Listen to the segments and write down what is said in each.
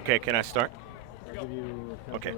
Okay, can I start? Okay.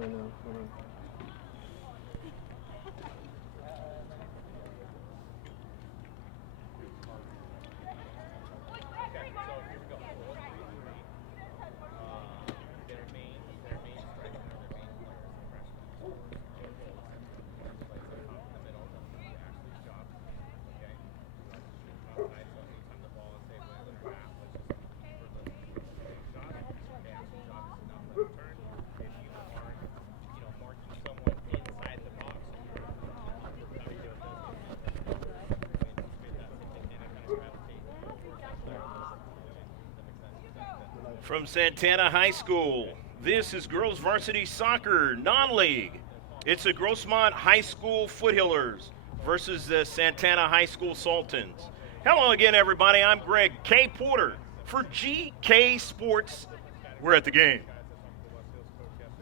From Santana High School, this is girls varsity soccer non-league. It's the Grossmont High School Foothillers versus the Santana High School Sultans. Hello again, everybody. I'm Greg K. Porter for GK Sports. We're at the game.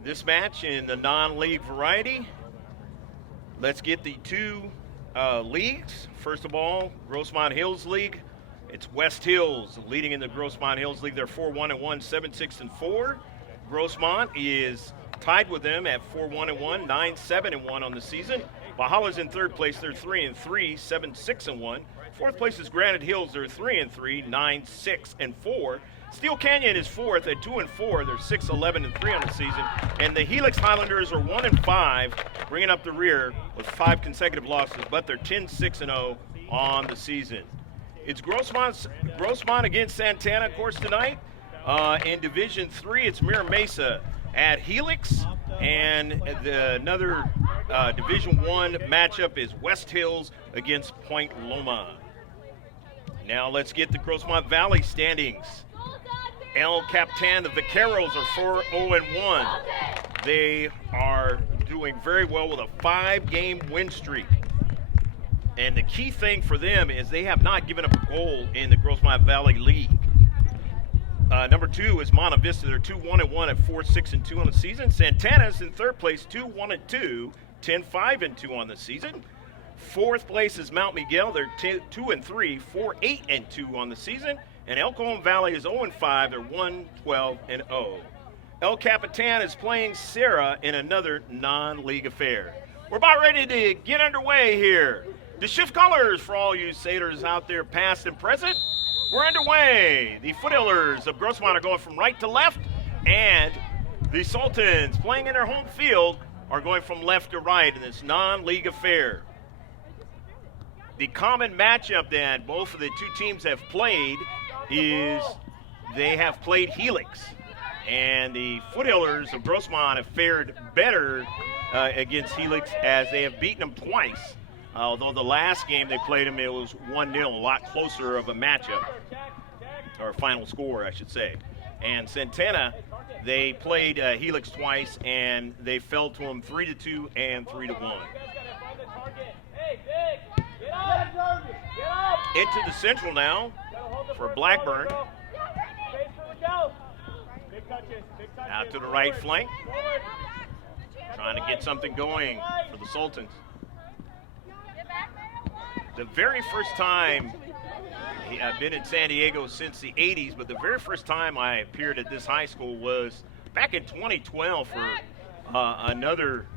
This match in the non-league variety. Let's get the two leagues. First of all, Grossmont Hills League. It's West Hills leading in the Grossmont Hills League. They're 4-1-1, 7-6-4. Grossmont is tied with them at 4-1-1, 9-7-1 on the season. Valhalla's in third place. They're 3-3, 7-6-1. Fourth place is Granite Hills. They're 3-3, 9-6-4. Steel Canyon is fourth at 2-4. They're 6-11-3 on the season. And the Helix Highlanders are 1-5, bringing up the rear with 5 consecutive losses, but they're 10-6-0 on the season. It's Grossmont against Santana, of course, tonight. In Division 3, it's Mira Mesa at Helix. And another Division 1 matchup is West Hills against Point Loma. Now let's get the Grossmont Valley standings. El Capitan, the Vaqueros are 4-0-1. They are doing very well with a 5-game win streak. And the key thing for them is they have not given up a goal in the Grossmont Valley League. Number 2 is Monta Vista. They're 2-1-1 at 4-6-2 on the season. Santana's in third place, 2-1-2, 10-5-2 on the season. Fourth place is Mount Miguel. They're 2-3, 4-8-2 on the season. And El Cajon Valley is 0-5. They're 1-12-0. El Capitan is playing Serra in another non-league affair. We're about ready to get underway here. The shift colors for all you sailors out there, past and present. We're underway. The Foothillers of Grossmont are going from right to left, and the Sultans, playing in their home field, are going from left to right in this non-league affair. The common matchup that both of the two teams have played is they have played Helix, and the Foothillers of Grossmont have fared better against Helix as they have beaten them twice. Although the last game they played them, it was 1-0, a lot closer of a matchup, or final score, I should say. And Santana, they played Helix twice, and they fell to them 3-2 and 3-1. Into the central now for Blackburn. Out to the right flank. Trying to get something going for the Sultans. The very first time, I've been in San Diego since the 80s, but the very first time I appeared at this high school was back in 2012 for another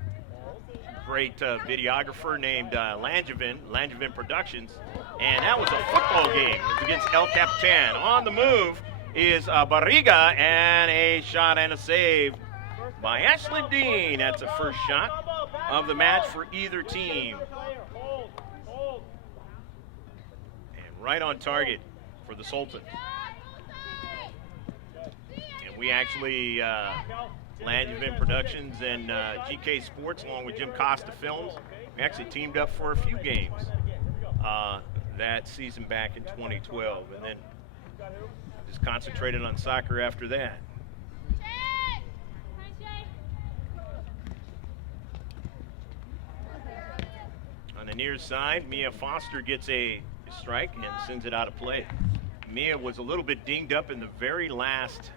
great videographer named Langevin Productions, and that was a football game. It was against El Capitan. On the move is Barriga, and a shot and a save by Ashley Dean. That's the first shot of the match for either team. And right on target for the Sultans. And we actually, Langevin Productions and GK Sports, along with Jim Costa Films, we actually teamed up for a few games that season back in 2012. And then just concentrated on soccer after that. On the near side, Mia Foster gets a strike and sends it out of play. Mia was a little bit dinged up in the very last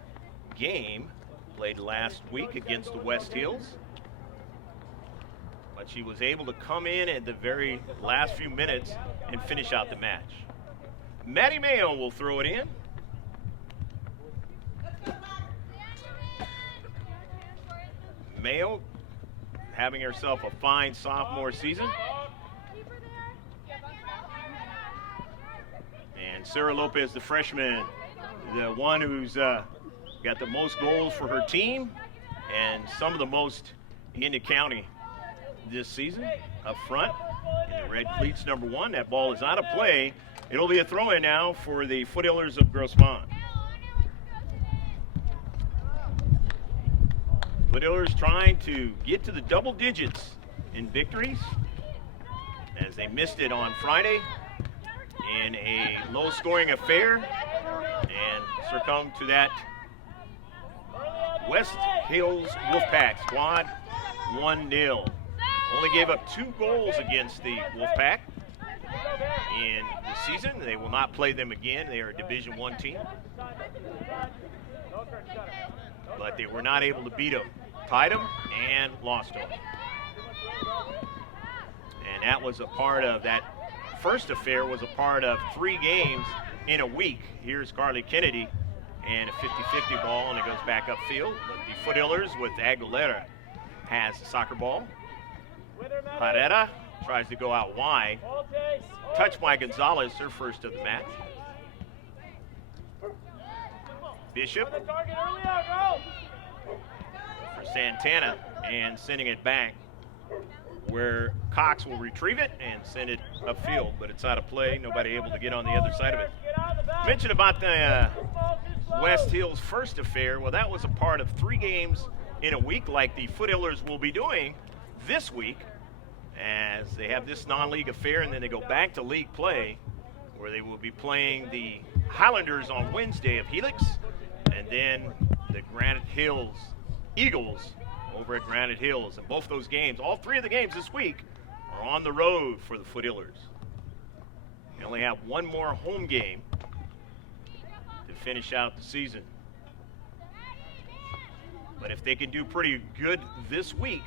game, played last week against the West Hills. But she was able to come in at the very last few minutes and finish out the match. Maddie Mayo will throw it in. Mayo having herself a fine sophomore season. And Sarah Lopez, the freshman, the one who's got the most goals for her team and some of the most in the county this season. Up front, in the red cleats, number 1. That ball is out of play. It'll be a throw-in now for the Foothillers of Grossmont. Foothillers trying to get to the double digits in victories, as they missed it on Friday in a low-scoring affair and succumbed to that West Hills Wolfpack squad 1-0. Only gave up 2 goals against the Wolfpack in the season. They will not play them again. They are a Division I team. But they were not able to beat them. Tied them and lost them. And that was a part of that first affair, was a part of 3 games in a week. Here's Carly Kennedy and a 50-50 ball, and it goes back upfield. But the Foothillers with Aguilera has the soccer ball. Herrera tries to go out wide. Touched by Gonzalez, her first of the match. Bishop for Santana, and sending it back where Cox will retrieve it and send it upfield, but it's out of play. Nobody able to get on the other side of it. Mentioned about the West Hills first affair. Well, that was a part of 3 games in a week, like the Foothillers will be doing this week, as they have this non-league affair, and then they go back to league play, where they will be playing the Highlanders on Wednesday of Helix, and then the Granite Hills Eagles over at Granite Hills. And both those games, all 3 of the games this week, are on the road for the Foothillers. They only have 1 more home game to finish out the season. But if they can do pretty good this week,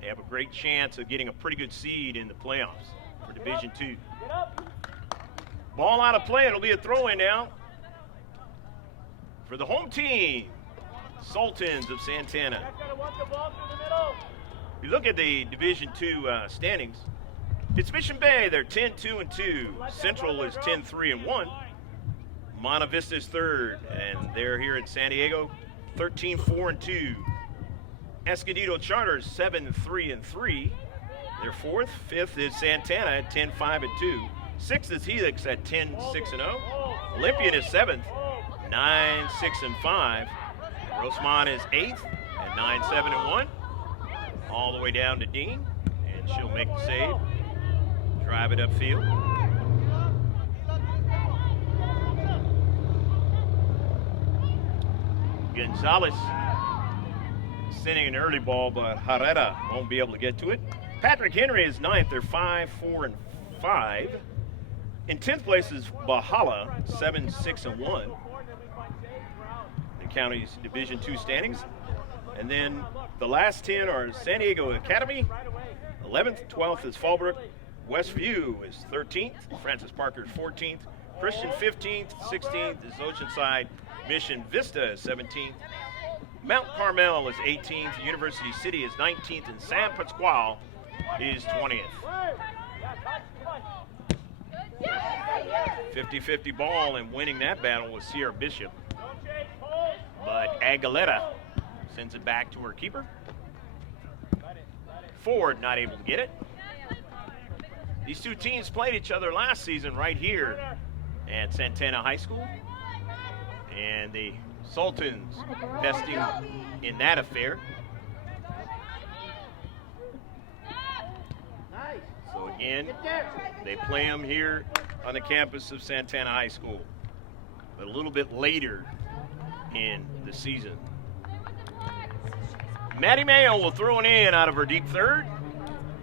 they have a great chance of getting a pretty good seed in the playoffs for Division II. Ball out of play. It'll be a throw-in now for the home team, Sultans of Santana. You look at the Division II standings. It's Mission Bay. They're 10-2-2. Central is 10-3-1. Monta Vista is 3rd, and they're here in San Diego, 13-4-2. Escondido Charters 7-3-3. They're 4th. 5th is Santana at 10-5-2. 6th is Helix at 10-6-0. Olympian is 7th, 9-6-5. Grossmont is 8th at 9-7-1. All the way down to Dean, and she'll make the save. Drive it upfield. Gonzalez sending an early ball, but Herrera won't be able to get to it. Patrick Henry is 9th. They're 5-4-5. In 10th place is Bahala, 7-6-1. The county's Division II standings. And then the last 10 are San Diego Academy, 11th. 12th is Fallbrook. Westview is 13th. Francis Parker is 14th. Christian 15th. 16th is Oceanside. Mission Vista is 17th. Mount Carmel is 18th. University City is 19th. And San Pasqual is 20th. 50-50 ball, and winning that battle was Sierra Bishop. But Aguilera sends it back to her keeper. Ford not able to get it. These 2 teams played each other last season right here at Santana High School. And the Sultans investing in that affair. So again, they play them here on the campus of Santana High School, but a little bit later in the season. Maddie Mayo will throw it in out of her deep third.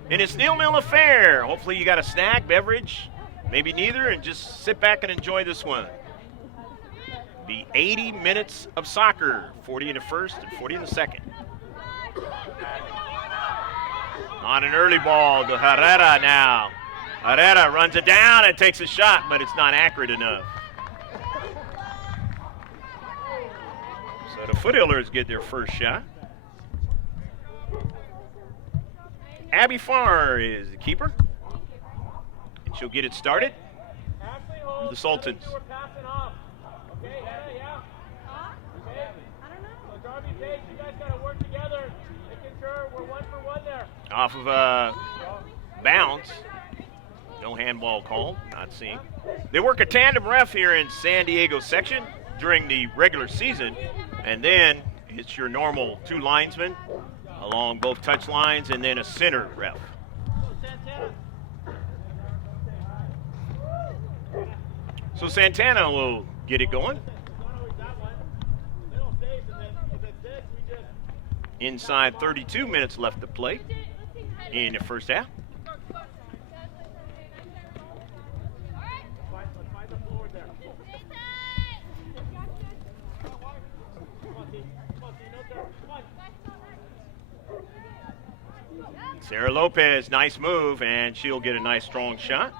And it's nil-nil affair. Hopefully you got a snack, beverage, maybe neither, and just sit back and enjoy this one. Be 80 minutes of soccer, 40 in the first and 40 in the second. On an early ball to Herrera now. Herrera runs it down and takes a shot, but it's not accurate enough. So the Foothillers get their first shot. Abby Farr is the keeper. And she'll get it started. The Sultans. Off of a bounce. No handball call, not seen. They work a tandem ref here in San Diego section during the regular season, and then it's your normal two linesmen along both touch lines and then a center ref. So Santana will get it going. Inside 32 minutes left to play in the first half. Sarah Lopez, nice move, and she'll get a nice strong shot.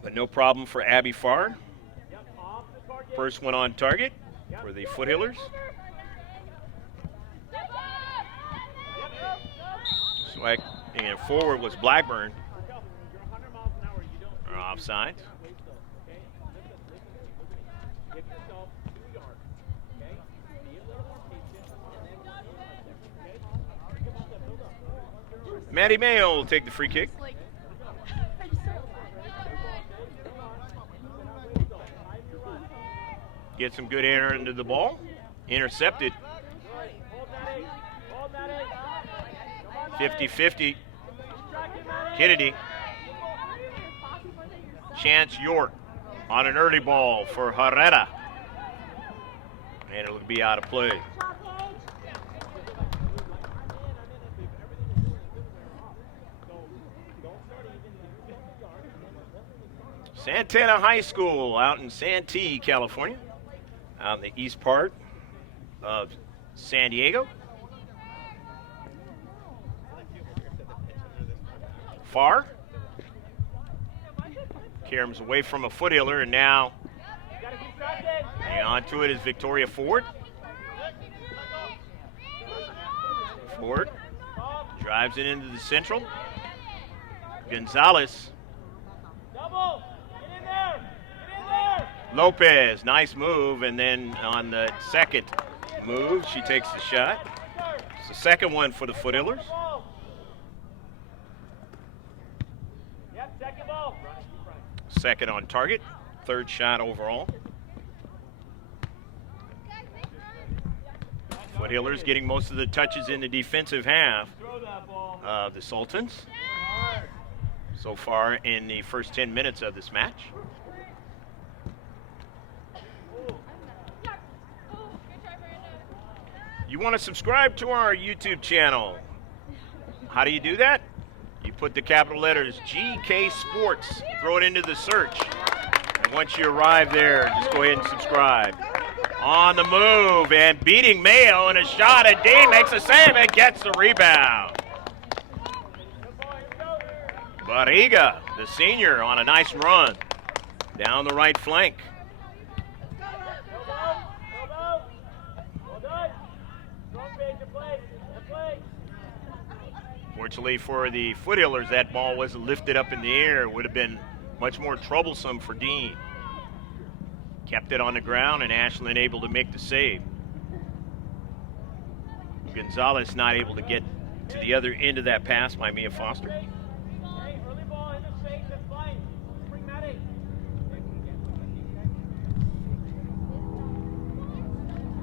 But no problem for Abby Farr. First one on target for the Foothillers. Swag, and forward was Blackburn. Offside. Maddie Mayo will take the free kick. Get some good air into the ball. Intercepted. 50-50. Kennedy. Chance York on an early ball for Herrera. And it'll be out of play. Santana High School out in Santee, California, out in the east part of San Diego. Farr. Caroms away from a Foothiller, and now hang on to it is Victoria Ford. Ford drives it into the central. Gonzalez. Lopez, nice move, and then on the second move, she takes the shot. It's the second one for the Foothillers. Second on target, third shot overall. Foothillers getting most of the touches in the defensive half of the Sultans so far in the first 10 minutes of this match. You want to subscribe to our YouTube channel. How do you do that? You put the capital letters GK Sports, throw it into the search. And once you arrive there, just go ahead and subscribe. On the move and beating Mayo, and a shot, and D makes a save and gets the rebound. Barriga, the senior, on a nice run down the right flank. Fortunately for the Foothillers, that ball was lifted up in the air. It would have been much more troublesome for Dean. Kept it on the ground, and Ashland able to make the save. Gonzalez not able to get to the other end of that pass by Mia Foster.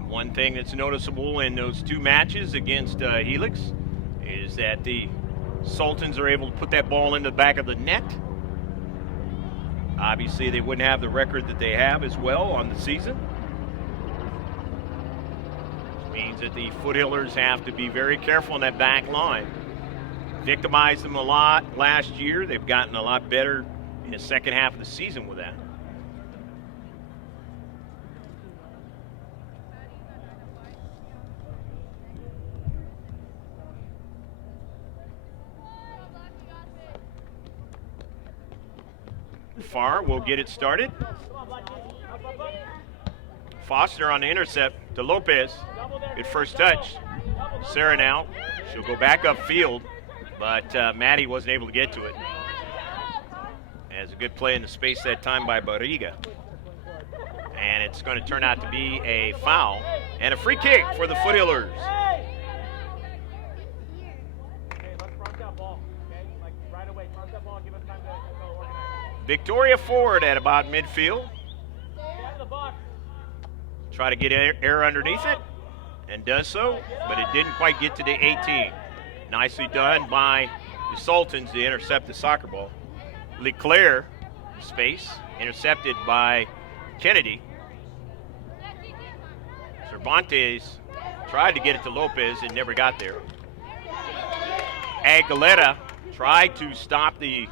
One thing that's noticeable in those two matches against Helix is that the Sultans are able to put that ball in the back of the net. Obviously, they wouldn't have the record that they have as well on the season. Which means that the Foothillers have to be very careful in that back line. Victimized them a lot last year. They've gotten a lot better in the second half of the season with that. Farr will get it started. Foster on the intercept to Lopez. Good first touch. Sarah now She'll go back upfield, but Maddie wasn't able to get to it. As a good play in the space that time by Barriga. And it's going to turn out to be a foul and a free kick for the Foothillers. Victoria Ford at about midfield. Try to get air underneath it, and does so, but it didn't quite get to the 18. Nicely done by the Sultans to intercept the soccer ball. Leclerc, space, intercepted by Kennedy. Cervantes tried to get it to Lopez and never got there. Aguilera tried to stop the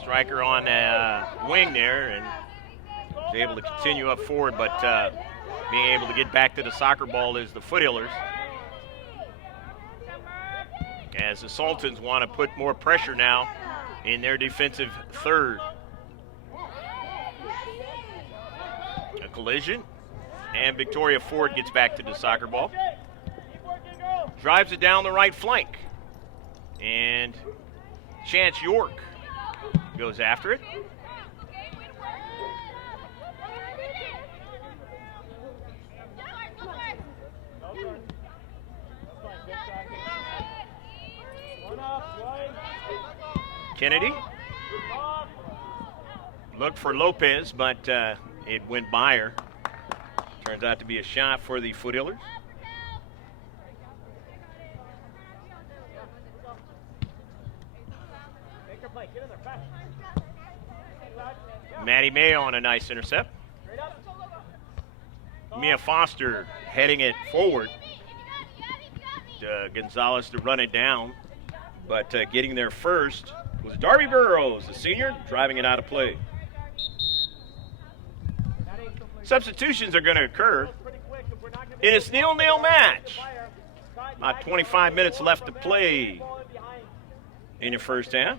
striker on the wing there and was able to continue up forward, but being able to get back to the soccer ball is the Foothillers. As the Sultans want to put more pressure now in their defensive third. A collision, and Victoria Ford gets back to the soccer ball. Drives it down the right flank, and Chance York goes after it. Kennedy looked for Lopez, but it went by her. Turns out to be a shot for the Foothillers. Maddie Mayo on a nice intercept. Mia Foster heading it forward. Gonzalez to run it down, but getting there first was Darby Burrows, the senior, driving it out of play. Substitutions are going to occur in this 0-0 match. About 25 minutes left to play in the first half.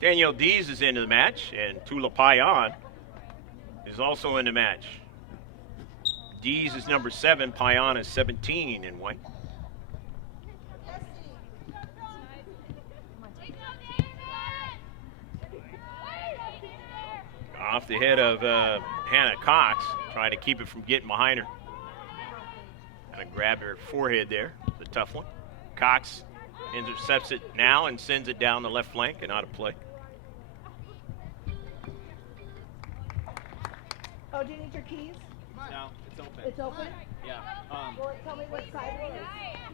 Danielle Dees is into the match, and Tula Payan is also in the match. Dees is number 7, Payan is 17 in white. Off the head of Hannah Cox, trying to keep it from getting behind her. Kind of grabbed her forehead there, the tough one. Cox intercepts it now and sends it down the left flank and out of play. Oh, do you need your keys? No, it's open. It's open? Yeah. Well, tell me what side it is.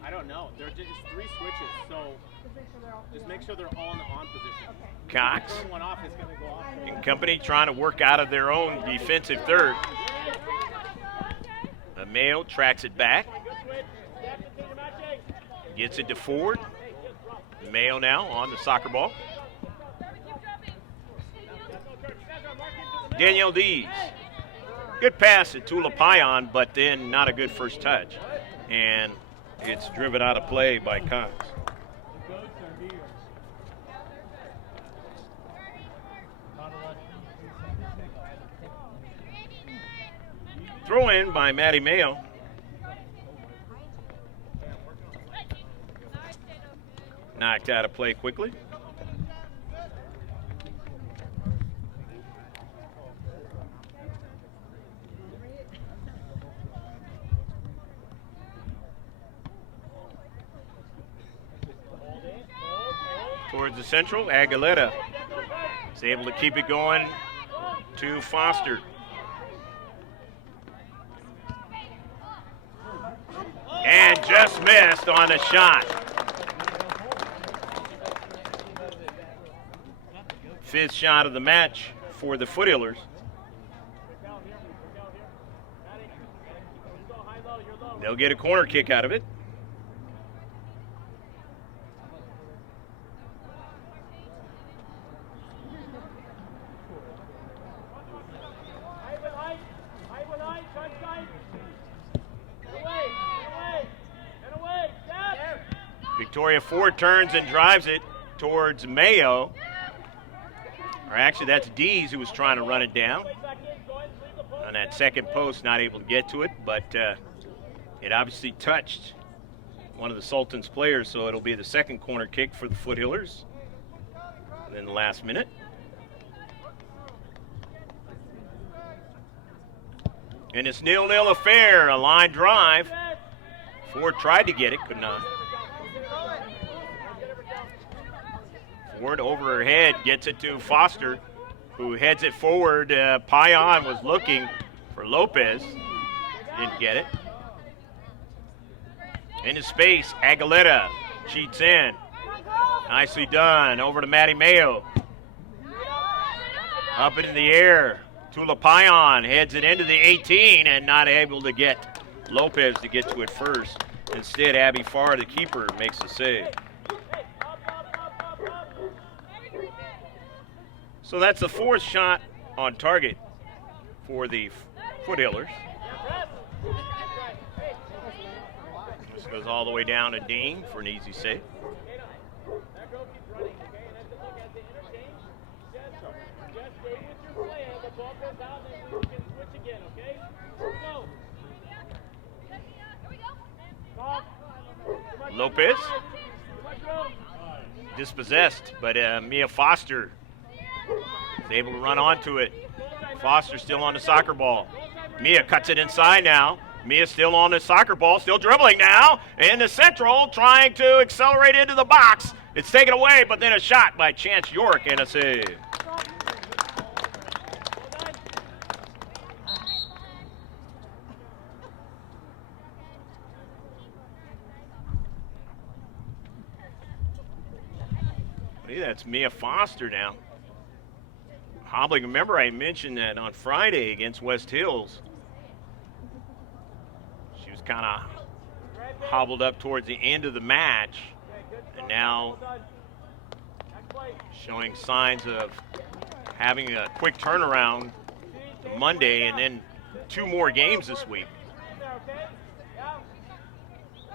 I don't know. There are just 3 switches, so Just make sure they're all just make sure they're all in the on position. Okay. Cox Turn one off, it's going to go off. and company trying to work out of their own defensive third. Mayo tracks it back. Gets it to Ford. Mayo now on the soccer ball. Danielle Dees. Good pass to Tula Payan, but then not a good first touch. And it's driven out of play by Cox. Throw in by Maddie Mayo. Knocked out of play quickly. Towards the central, Aguilera is able to keep it going to Foster. And just missed on a shot. Fifth shot of the match for the Foothillers. They'll get a corner kick out of it. Victoria Ford turns and drives it towards Mayo. Or actually, that's Dees who was trying to run it down. On that second post, not able to get to it, but it obviously touched one of the Sultans players, so it'll be the second corner kick for the Foothillers in the last minute. And it's 0-0 affair, a line drive. Ford tried to get it, could not. Ford over her head gets it to Foster, who heads it forward. Payan was looking for Lopez, didn't get it. Into space, Aguilera cheats in. Nicely done, over to Matty Mayo. Up into the air, Tula Payan heads it into the 18 and not able to get Lopez to get to it first. Instead, Abby Farr, the keeper, makes the save. So that's the fourth shot on target for the Foothillers. This goes all the way down to Dean for an easy save. Lopez dispossessed, but Mia Foster is able to run onto it. Foster still on the soccer ball. Mia cuts it inside now. Mia still on the soccer ball, still dribbling now. And the central trying to accelerate into the box. It's taken away, but then a shot by Chance York and a save. Hey, that's Mia Foster now. Hobbling, remember I mentioned that on Friday against West Hills, she was kind of hobbled up towards the end of the match, and now showing signs of having a quick turnaround Monday and then 2 more games this week.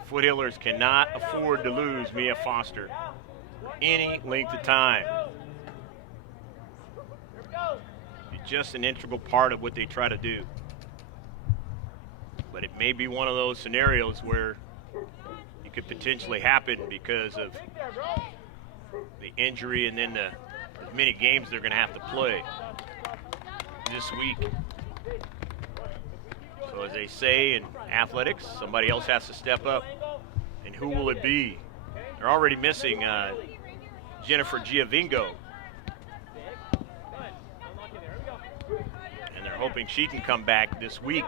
Foothillers cannot afford to lose Mia Foster any length of time. Just an integral part of what they try to do. But it may be one of those scenarios where it could potentially happen because of the injury and then the many games they're going to have to play this week. So as they say in athletics, somebody else has to step up. And who will it be? They're already missing Jennifer Giovingo. Hoping she can come back this week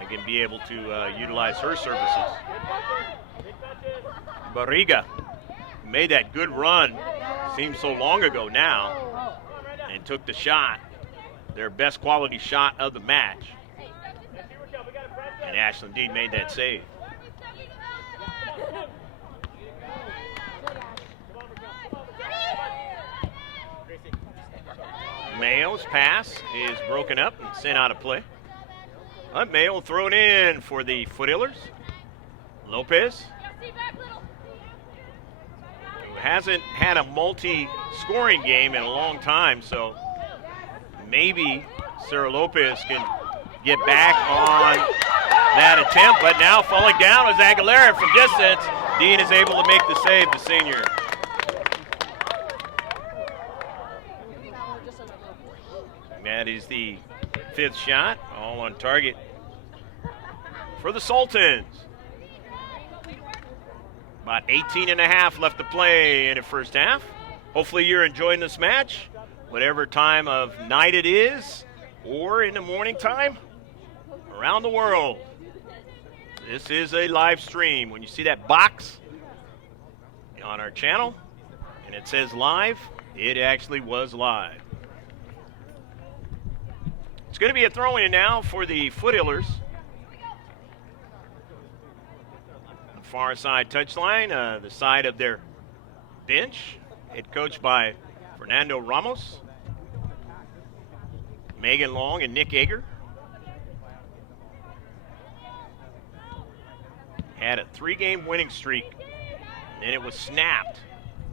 and can be able to utilize her services. Barriga made that good run, seems so long ago now, and took the shot, their best quality shot of the match. And Ashlyn Dean made that save. Mayo's pass is broken up and sent out of play. Mayo thrown in for the Foothillers. Lopez, who hasn't had a multi-scoring game in a long time, so maybe Sarah Lopez can get back on that attempt, but now falling down is Aguilera from distance. Dean is able to make the save, the senior. That is the 5th shot, all on target for the Sultans. About 18 and a half left to play in the first half. Hopefully you're enjoying this match, whatever time of night it is, or in the morning time, around the world. This is a live stream. When you see that box on our channel, and it says live, it actually was live. It's going to be a throw-in now for the Foothillers. The far side touchline, the side of their bench, head coached by Fernando Ramos, Megan Long, and Nick Ager. Had a 3-game winning streak, and it was snapped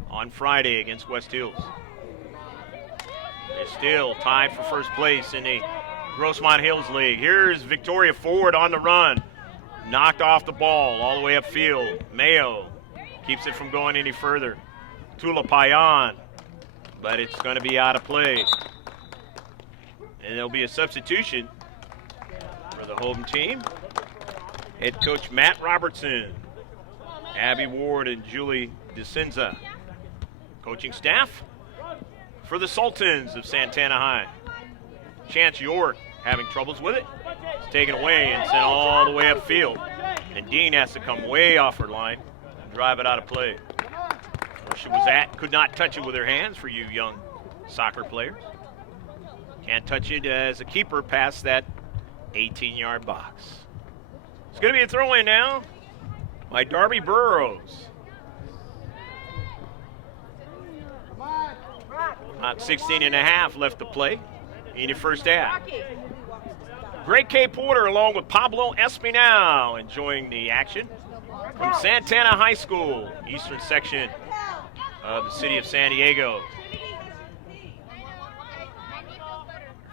on Friday against West Hills. is still tied for first place in the Grossmont Hills League. Here's Victoria Ford on the run. Knocked off the ball all the way upfield. Mayo keeps it from going any further. Tula Payan, but it's going to be out of play. And there'll be a substitution for the home team. Head coach Matt Robertson, Abby Ward, and Julie DeCenza. Coaching staff for the Sultans of Santana High. Chance York having troubles with it. It's taken away and sent all the way upfield. And Dean has to come way off her line and drive it out of play. Where she was at, could not touch it with her hands for you young soccer players. Can't touch it as a keeper past that 18-yard box. It's going to be a throw-in now by Darby Burrows. About 16 and a half left to play in the first half. Greg K. Porter along with Pablo Espinal enjoying the action from Santana High School, eastern section of the city of San Diego.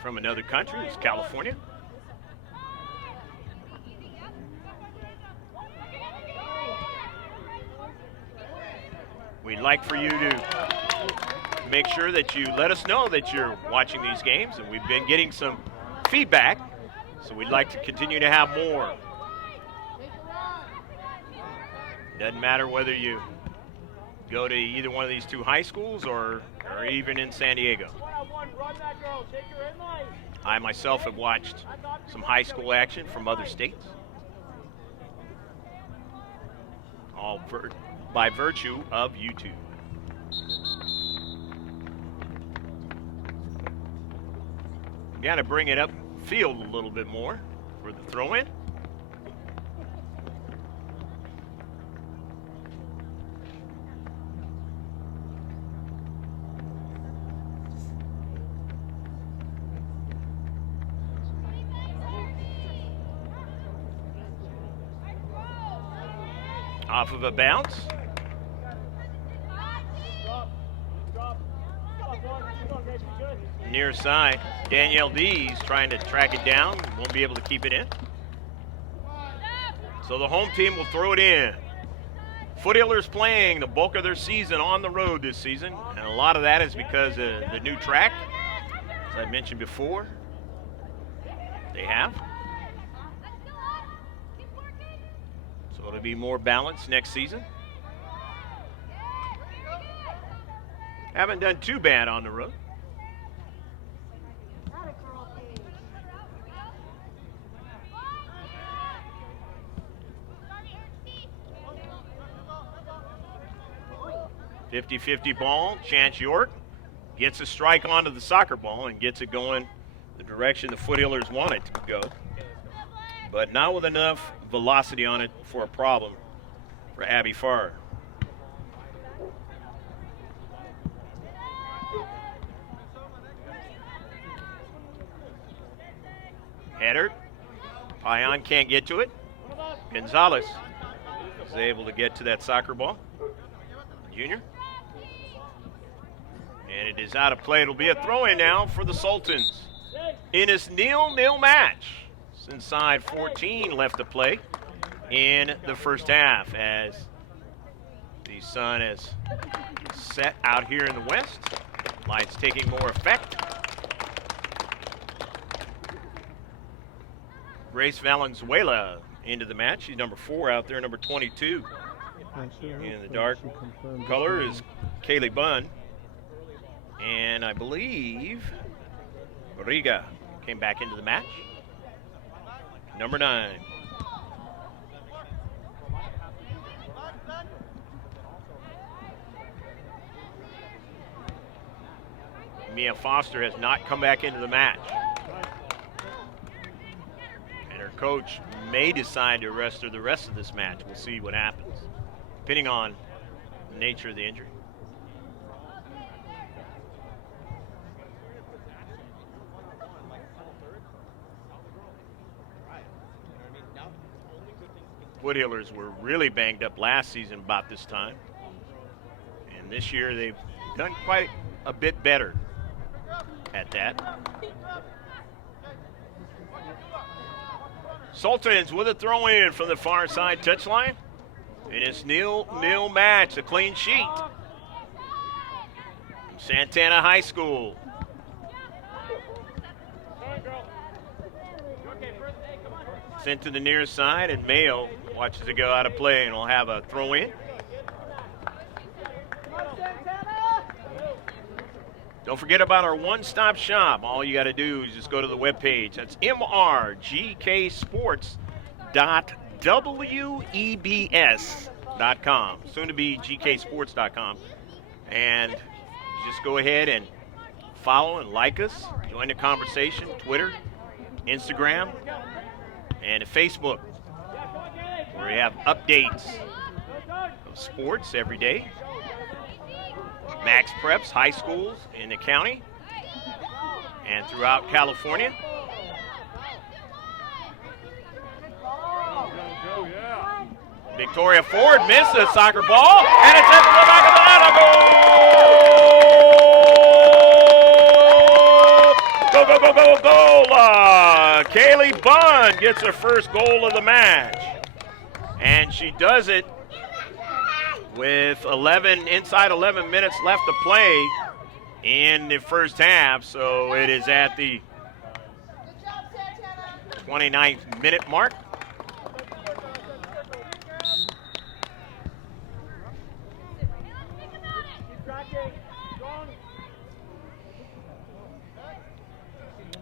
From another country, it's California. We'd like for you to make sure that you let us know that you're watching these games, and we've been getting some feedback, so we'd like to continue to have more. Doesn't matter whether you go to either one of these two high schools or even in San Diego. I myself have watched some high school action from other states, all by virtue of YouTube. Got to bring it up field a little bit more for the throw-in. Off of a bounce. Near side, Danielle Dees trying to track it down. Won't be able to keep it in. So the home team will throw it in. Foothillers playing the bulk of their season on the road this season, and a lot of that is because of the new track, as I mentioned before. They have. So it'll be more balanced next season. Haven't done too bad on the road. .50-50 ball. Chance York gets a strike onto the soccer ball and gets it going the direction the Foothillers want it to go, but not with enough velocity on it for a problem for Abby Farr. Header. Payan can't get to it. Gonzalez is able to get to that soccer ball. Junior. And it is out of play. It'll be a throw-in now for the Sultans in this 0-0 match. Since side 14 left to play in the first half as the sun has set out here in the west. Lights taking more effect. Grace Valenzuela into the match. She's number 4 out there, number 22. In the dark color is Kaylee Bunn. And I believe Riga came back into the match. Number 9. Mia Foster has not come back into the match. And her coach may decide to rest her the rest of this match. We'll see what happens, depending on the nature of the injury. Foothillers were really banged up last season about this time. And this year they've done quite a bit better. at that. Sultans with a throw in from the far side touchline. And it's nil match, a clean sheet. Santana High School. Sent to the near side, and Mayo watches it go out of play and will have a throw in. Don't forget about our one-stop shop. All you got to do is just go to the webpage. That's mrgksports.webs.com. Soon to be gksports.com. And just go ahead and follow and like us. Join the conversation. Twitter, Instagram, and Facebook, where we have updates of sports every day. Max Preps, high schools in the county and throughout California. Victoria Ford missed a soccer ball, and it's at the back of the net. Goal! Go, go, go, go, goal! Kaylee Bunn gets her first goal of the match. And she does it with inside 11 minutes left to play in the first half. So it is at the 29th minute mark.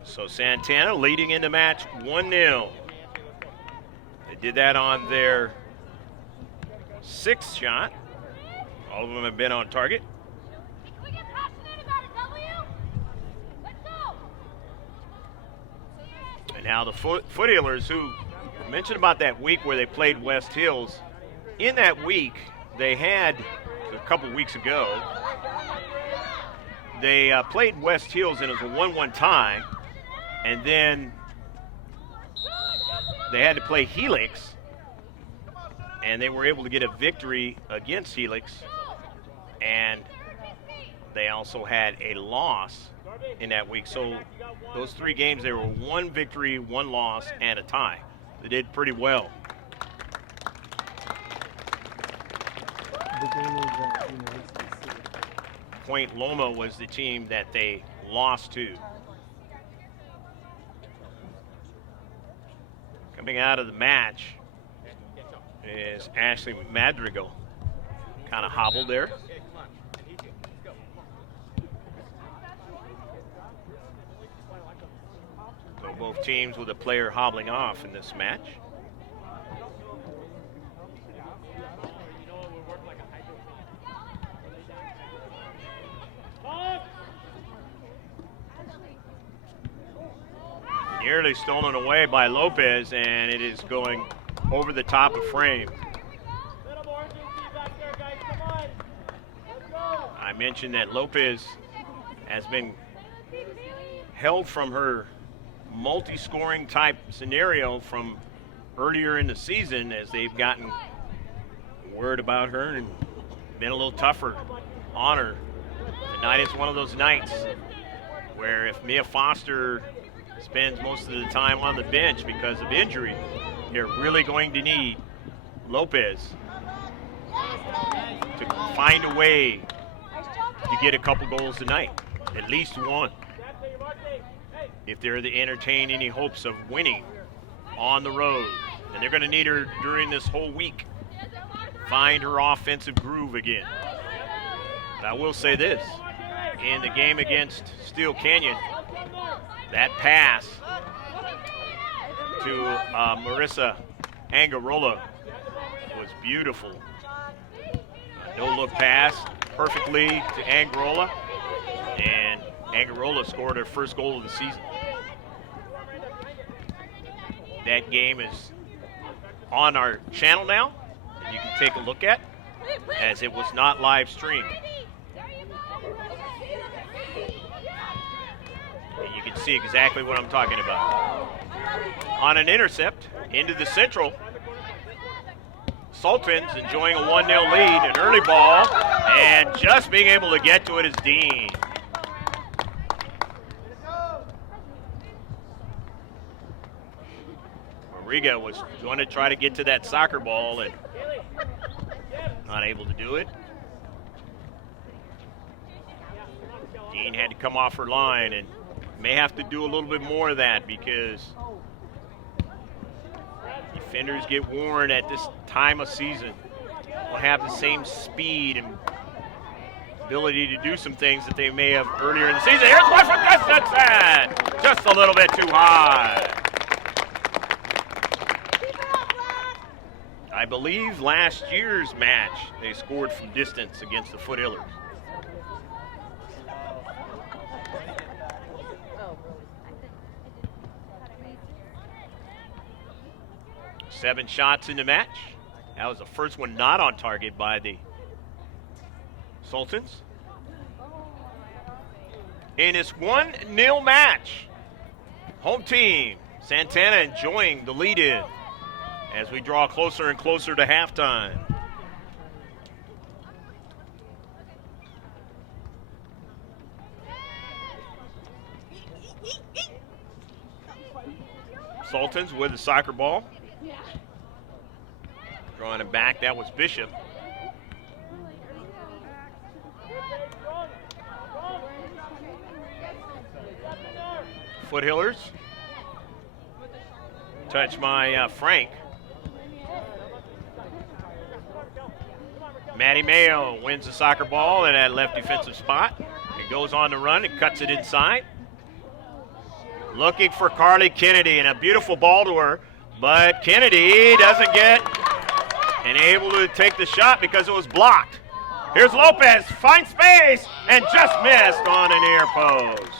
So Santana leading in the match 1-0. They did that on their 6th shot. All of them have been on target. And now the Foothillers, who mentioned about that week where they played West Hills. In that week, they had, a couple weeks ago, they played West Hills and it was a 1-1 tie. And then they had to play Helix, and they were able to get a victory against Helix. And they also had a loss in that week. So those 3 games, they were 1 victory, 1 loss, and a tie. They did pretty well. Point Loma was the team that they lost to. Coming out of the match is Ashley Madrigal. Kind of hobbled there. So both teams with a player hobbling off in this match. Nearly stolen away by Lopez, and it is going over the top of frame. I mentioned that Lopez has been held from her multi-scoring type scenario from earlier in the season as they've gotten word about her and been a little tougher on her. Tonight is one of those nights where if Mia Foster spends most of the time on the bench because of injury, they're really going to need Lopez to find a way to get a couple goals tonight, at least 1, if they're to entertain any hopes of winning on the road. And they're going to need her during this whole week. Find her offensive groove again. But I will say this, in the game against Steel Canyon, that pass to Marissa Angarola was beautiful. No-look pass perfectly to Angarola, and Angarola scored her first goal of the season. That game is on our channel now, and you can take a look at, as it was not live streamed. And you can see exactly what I'm talking about. On an intercept into the central, Sultans enjoying a 1-0 lead, an early ball, and just being able to get to it is Dean. Riga was going to try to get to that soccer ball and not able to do it. Dean had to come off her line and may have to do a little bit more of that because defenders get worn at this time of season. Don't have the same speed and ability to do some things that they may have earlier in the season. Here's one from distance, just a little bit too high. I believe last year's match they scored from distance against the Foothillers. Seven shots in the match. That was the first one not on target by the Sultans. In this 1-0 match, home team, Santana enjoying the lead-in as we draw closer and closer to halftime. Sultans with the soccer ball. Drawing it back, that was Bishop. Foothillers. Touch by Frank. Maddie Mayo wins the soccer ball in that left defensive spot. It goes on the run and cuts it inside. Looking for Carly Kennedy, and a beautiful ball to her, but Kennedy doesn't get and able to take the shot because it was blocked. Here's Lopez, finds space, and just missed on an near post.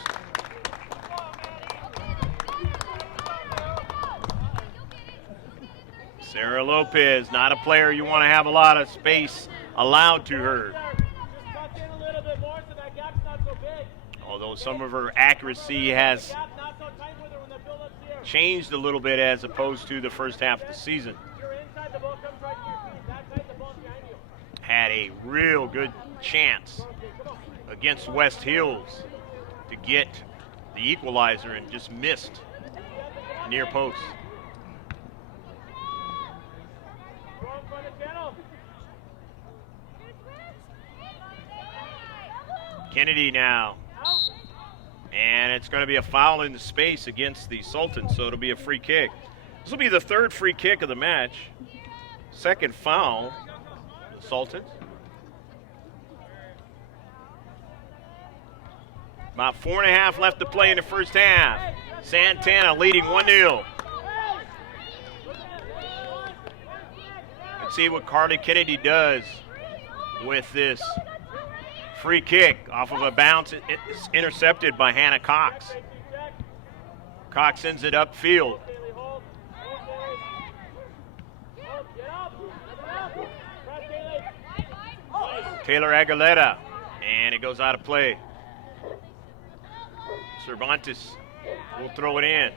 Sarah Lopez, not a player you want to have a lot of space allowed to her. Although some of her accuracy has changed a little bit as opposed to the first half of the season. Had a real good chance against West Hills to get the equalizer and just missed near post. Kennedy now. And it's going to be a foul in the space against the Sultans, so it'll be a free kick. This will be the third free kick of the match. Second foul, the Sultans. About 4.5 left to play in the first half. Santana leading 1-0. Let's see what Carly Kennedy does with this free kick off of a bounce. It's intercepted by Hannah Cox. Cox sends it upfield. Taylor Aguilera, and it goes out of play. Cervantes will throw it in.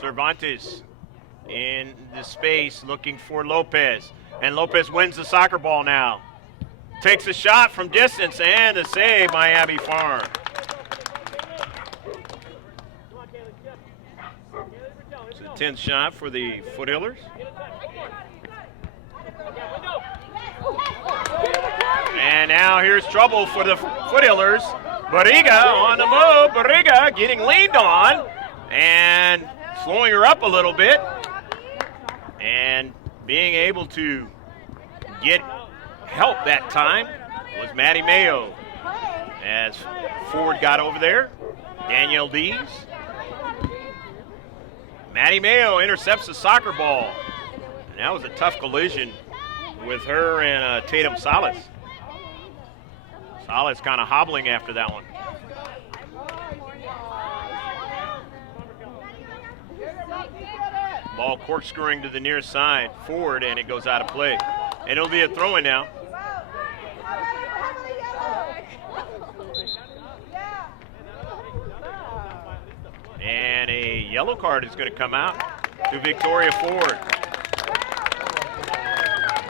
Cervantes in the space looking for Lopez. And Lopez wins the soccer ball now. Takes a shot from distance and the save by Abby Farm. It's a 10th shot for the Foothillers. And now here's trouble for the Foothillers. Barriga on the move. Barriga getting leaned on and slowing her up a little bit and being able to get help that time was Maddie Mayo as Ford got over there. Danielle Dees. Maddie Mayo intercepts the soccer ball. And that was a tough collision with her and Tatum Salas. Salas kind of hobbling after that one. Ball corkscrewing to the near side, forward, and it goes out of play. And it'll be a throw-in now. And a yellow card is going to come out to Victoria Ford.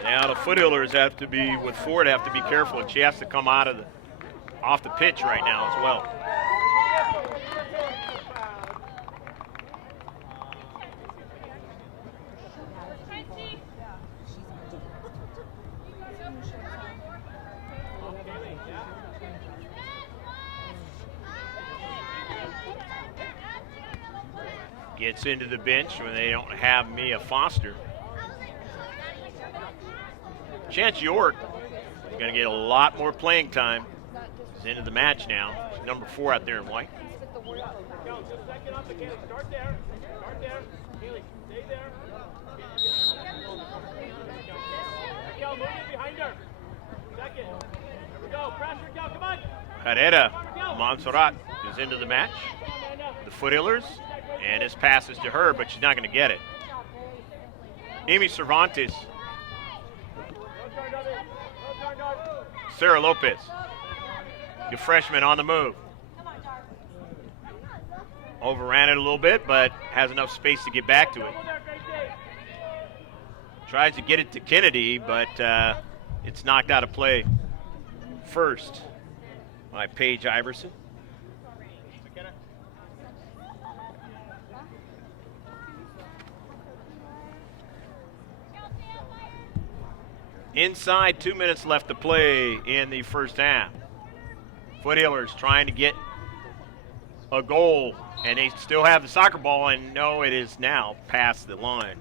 Now the Foothillers have to be, with Ford, have to be careful, and she has to come out of off the pitch right now as well. Gets into the bench when they don't have Mia Foster. Chance York is going to get a lot more playing time. He's into the match now. He's number 4 out there in white. Start there. Start there. Haley, stay there. Move in behind her. Second. Here we go. Pressure, go. Come on. Herrera Montserrat is into the match. The Foothillers. And this passes to her, but she's not going to get it. Amy Cervantes. Sarah Lopez. The freshman on the move. Overran it a little bit, but has enough space to get back to it. Tries to get it to Kennedy, but it's knocked out of play first by Paige Iverson. Inside 2 minutes left to play in the first half. Foothillers trying to get a goal, and they still have the soccer ball, and no, it is now past the line.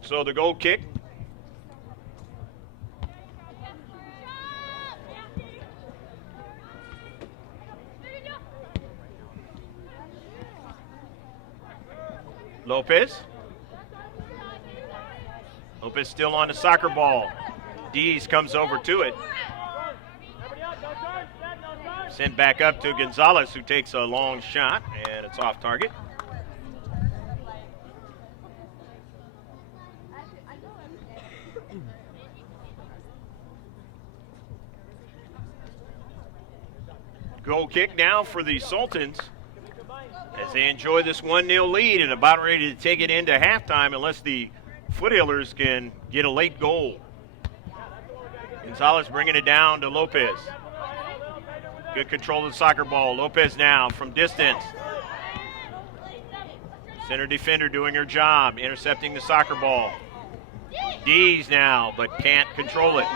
So the goal kick. Lopez still on the soccer ball. Dees comes over to it. Sent back up to Gonzalez, who takes a long shot, and it's off target. Goal kick now for the Sultans, as they enjoy this 1-0 lead and about ready to take it into halftime unless the Foothillers can get a late goal. Gonzalez bringing it down to Lopez. Good control of the soccer ball. Lopez now from distance. Center defender doing her job, intercepting the soccer ball. Dees now, but can't control it.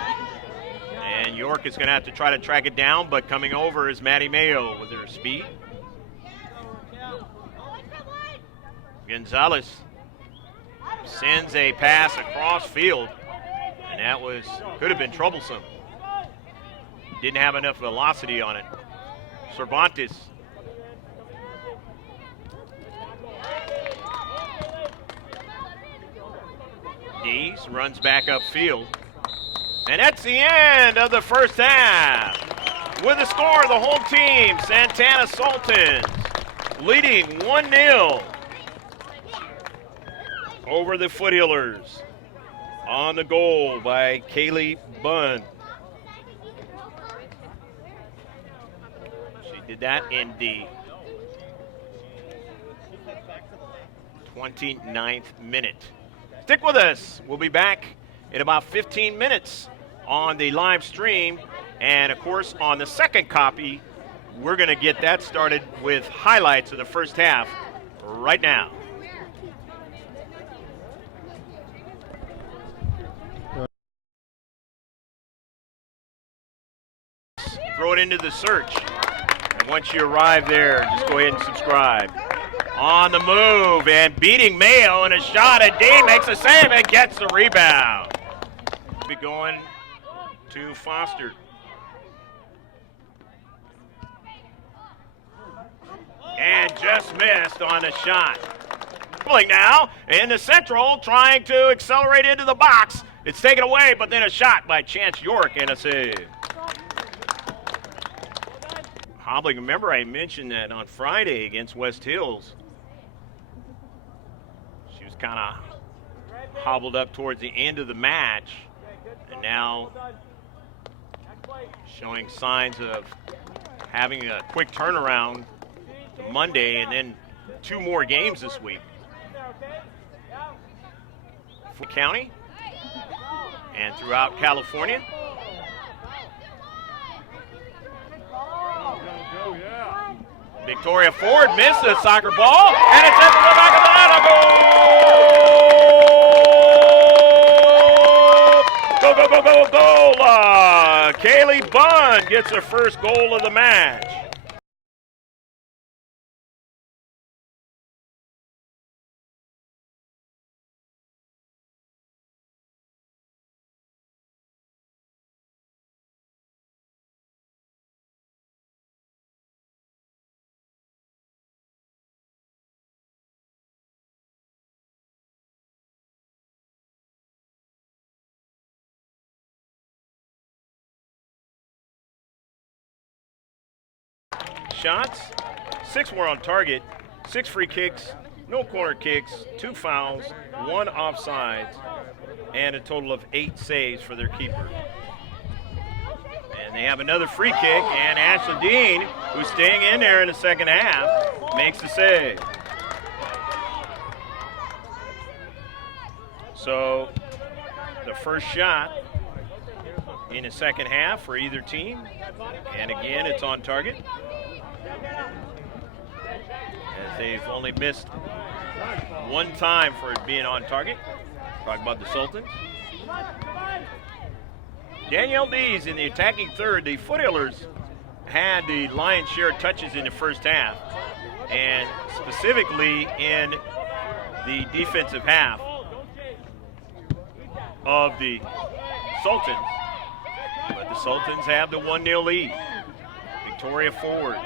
And York is going to have to try to track it down, but coming over is Maddie Mayo with her speed. Gonzalez sends a pass across field, and that could have been troublesome. Didn't have enough velocity on it. Cervantes. Dees runs back upfield. And that's the end of the first half. With the score, the home team, Santana Sultans, leading 1-0 over the Foothillers. On the goal by Kaylee Bunn. She did that in the 29th minute. Stick with us. We'll be back in about 15 minutes on the live stream. And, of course, on the second copy, we're going to get that started with highlights of the first half right now. Throw it into the search. And once you arrive there, just go ahead and subscribe. On the move and beating Mayo, and a shot, and D makes a save and gets the rebound. Be going to Foster. And just missed on the shot. Now in the central, trying to accelerate into the box. It's taken away, but then a shot by Chance York and a save. Hobbling, remember I mentioned that on Friday against West Hills. She was kind of hobbled up towards the end of the match, and now showing signs of having a quick turnaround Monday and then 2 more games this week. For County and throughout California. Victoria Ford missed the soccer ball, and it's at the back of the net. Goal! Go, go, go, go, goal! Kaylee Bunn gets her first goal of the match. Shots, 6 were on target, 6 free kicks, no corner kicks, 2 fouls, 1 offsides, and a total of 8 saves for their keeper. And they have another free kick, and Ashley Dean, who's staying in there in the second half, makes the save. So the first shot in the second half for either team, and again, it's on target. As they've only missed 1 time for it being on target. Talk about the Sultans. Danielle Dees in the attacking third. The Foothillers had the lion's share of touches in the first half, and specifically in the defensive half of the Sultans. But the Sultans have the 1-0 lead. Victoria Ford.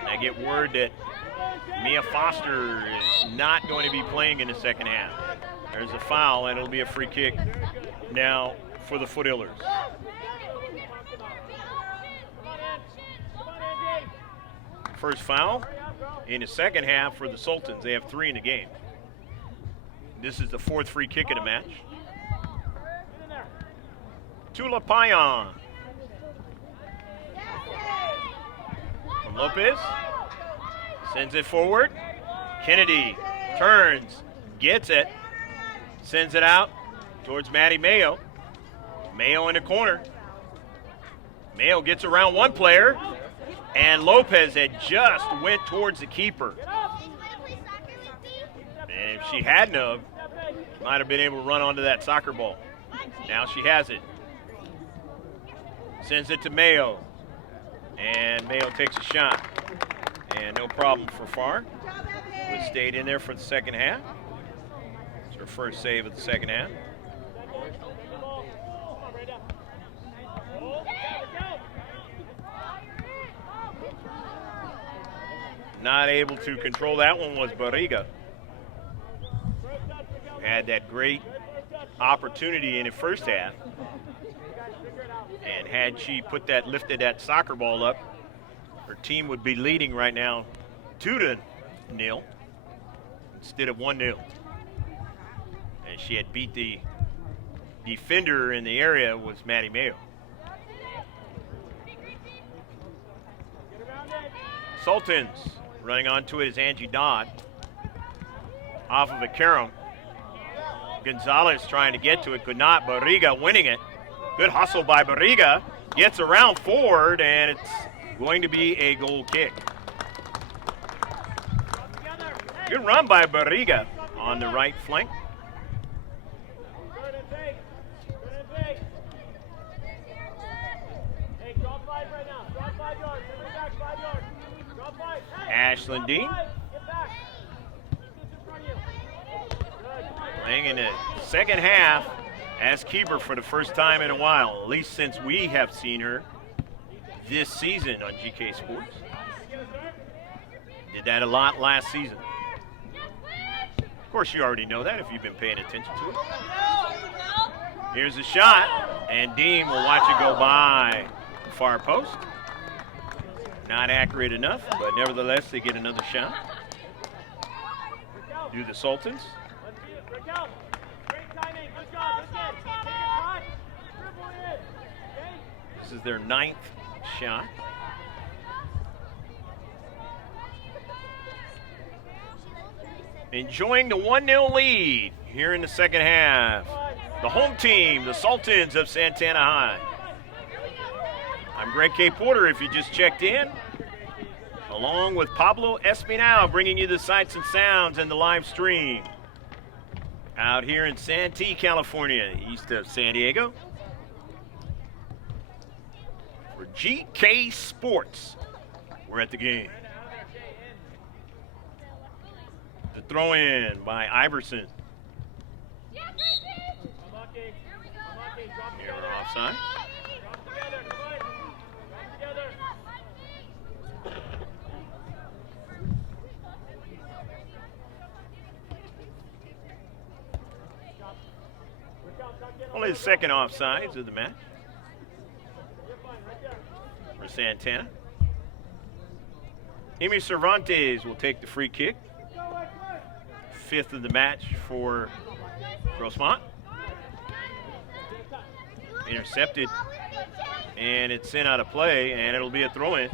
And I get word that Mia Foster is not going to be playing in the second half. There's a foul, and it'll be a free kick now for the Foothillers. First foul in the second half for the Sultans. They have 3 in the game. This is the 4th free kick of the match. Tula Payan. From Lopez. Sends it forward. Kennedy turns, gets it, sends it out towards Maddie Mayo. Mayo in the corner. Mayo gets around one player, and Lopez had just went towards the keeper. And if she hadn't have, might have been able to run onto that soccer ball. Now she has it. Sends it to Mayo. And Mayo takes a shot. And no problem for Farr. Who stayed in there for the second half. It's her first save of the second half. Not able to control that one was Barriga. Had that great opportunity in the first half. And had she lifted that soccer ball up, her team would be leading right now 2-0 instead of 1-0. And she had beat the defender in the area was Maddie Mayo. Sultans running onto it is Angie Dodd. Off of a carom. Gonzalez trying to get to it, could not. Barriga winning it. Good hustle by Barriga. Gets around Ford, and it's going to be a goal kick. Good run by Barriga on the right flank. Ashlyn Dean playing in the second half as keeper for the first time in a while, at least since we have seen her this season on GK Sports. Did that a lot last season. Of course, you already know that if you've been paying attention to it. Here's a shot, and Dean will watch it go by the far post. Not accurate enough, but nevertheless, they get another shot. Do the Sultans. This is their 9th shot. enjoying the 1-0 lead here in the second half. The home team, the Sultans of Santana High. I'm Greg K. Porter if you just checked in, along with Pablo Espinal, bringing you the sights and sounds and the live stream out here in Santee, California, east of San Diego. For GK Sports, we're at the game. The throw in by Iverson. Here we're offside. Only the second offsides of the match for Santana. Amy Cervantes will take the free kick. 5th of the match for Grossmont. Intercepted, and it's sent out of play, and it'll be a throw-in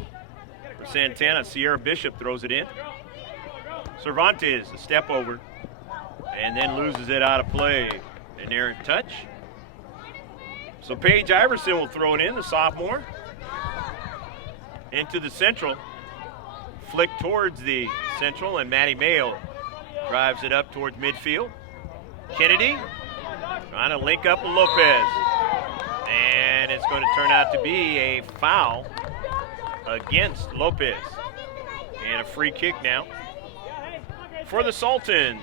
for Santana. Sierra Bishop throws it in. Cervantes, a step over, and then loses it out of play. An errant touch. So Paige Iverson will throw it in, the sophomore, into the central. Flick towards the central, and Maddie Mayo drives it up towards midfield. Kennedy trying to link up with Lopez. And it's going to turn out to be a foul against Lopez. And a free kick now for the Sultans.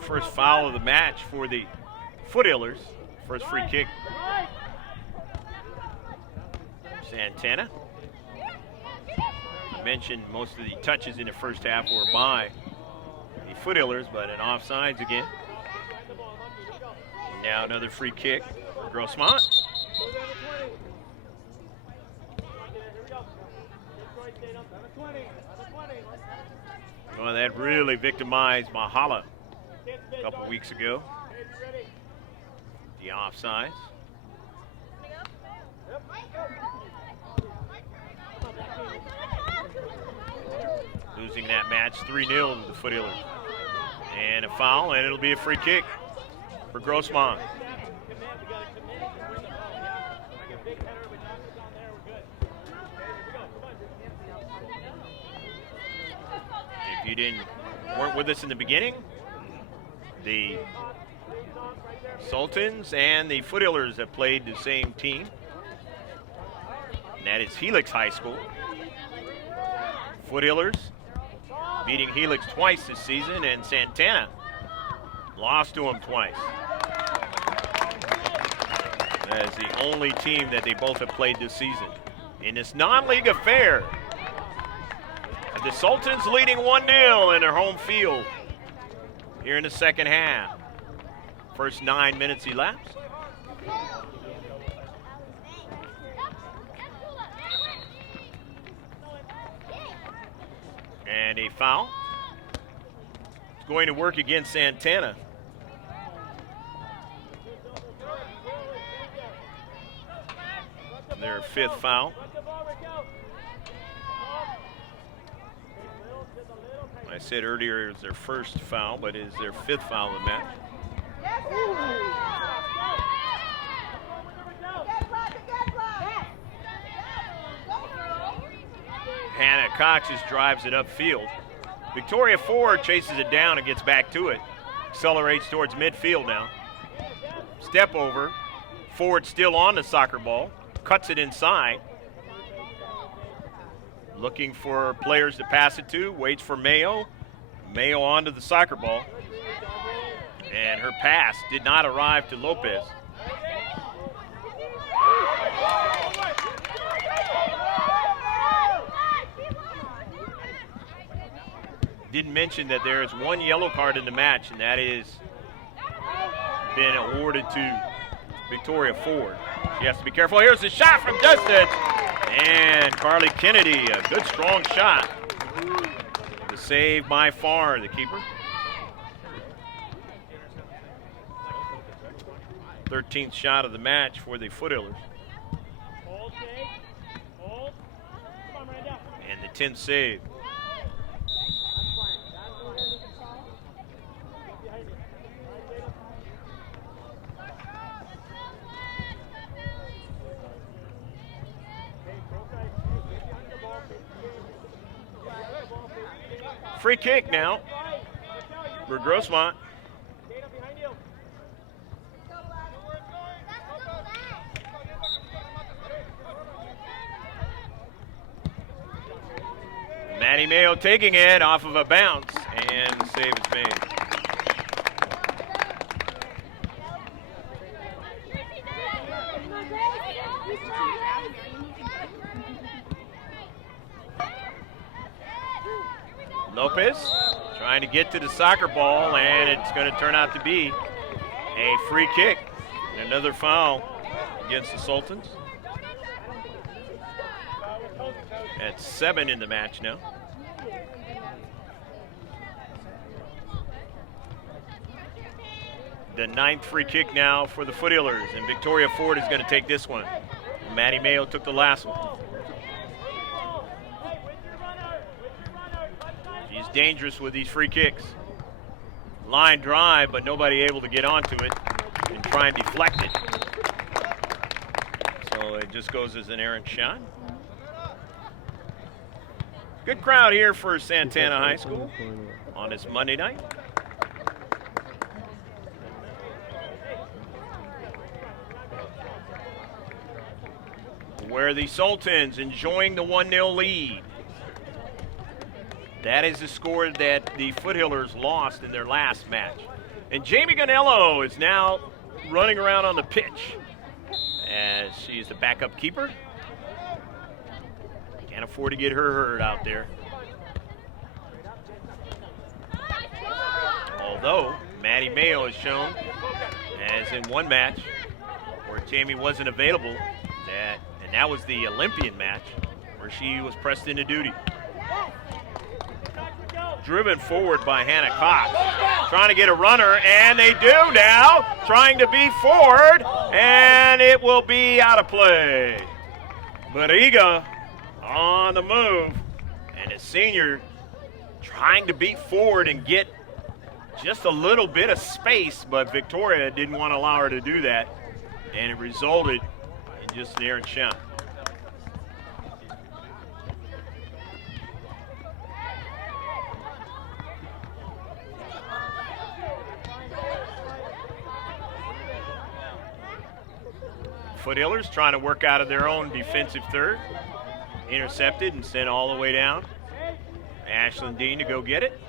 First foul of the match for the Foothillers. First free kick. Santana. I mentioned most of the touches in the first half were by the Foothillers, but an offsides again. Now another free kick for Grossmont. Well, that really victimized Mahala a couple weeks ago. The offsides. Losing that match 3-0 to the Foothillers. And a foul, and it'll be a free kick for Grossmont. If you weren't with us in the beginning, the Sultans and the Foothillers have played the same team. And that is Helix High School. Foothillers beating Helix twice this season, and Santana lost to them twice. That is the only team that they both have played this season. In this non-league affair, the Sultans leading 1-0 in their home field here in the second half. First 9 minutes elapsed. And a foul. It's going to work against Santana. Their 5th foul. I said earlier it was their first foul, but it is their 5th foul of the match. Hannah Cox just drives it upfield. Victoria Ford chases it down and gets back to it. Accelerates towards midfield now. Step over. Ford still on the soccer ball. Cuts it inside. Looking for players to pass it to. Waits for Mayo. Mayo onto the soccer ball. And her pass did not arrive to Lopez. Didn't mention that there is one yellow card in the match, and that is been awarded to Victoria Ford. She has to be careful. Here's the shot from distance. And Carly Kennedy, a good strong shot. The save by far, the keeper. 13th shot of the match for the Foothillers. And the 10th save Free kick now for Grossmont. Matty Mayo taking it off of a bounce, and the save is made. Lopez trying to get to the soccer ball, and it's going to turn out to be a free kick. And another foul against the Sultans. At 7 in the match now. The 9th free kick now for the Foothillers, and Victoria Ford is going to take this one. Matty Mayo took the last one. She's dangerous with these free kicks. Line drive, but nobody able to get onto it and try and deflect it. So it just goes as an errant shot. Good crowd here for Santana High School on this Monday night. Where the Sultans enjoying the 1-0 lead. That is the score that the Foothillers lost in their last match. And Jamie Ganello is now running around on the pitch as she's the backup keeper. Can't afford to get her hurt out there. Although Matty Mayo has shown, as in one match where Jamie wasn't available, and that was the Olympian match where she was pressed into duty. Driven forward by Hannah Cox, trying to get a runner, and they do now, trying to be forward, and it will be out of play. Barriga on the move, and a senior trying to beat forward and get just a little bit of space, but Victoria didn't want to allow her to do that, and it resulted in just an errant shot. Foothillers trying to work out of their own defensive third. Intercepted and sent all the way down. Ashlyn Dean to go get it.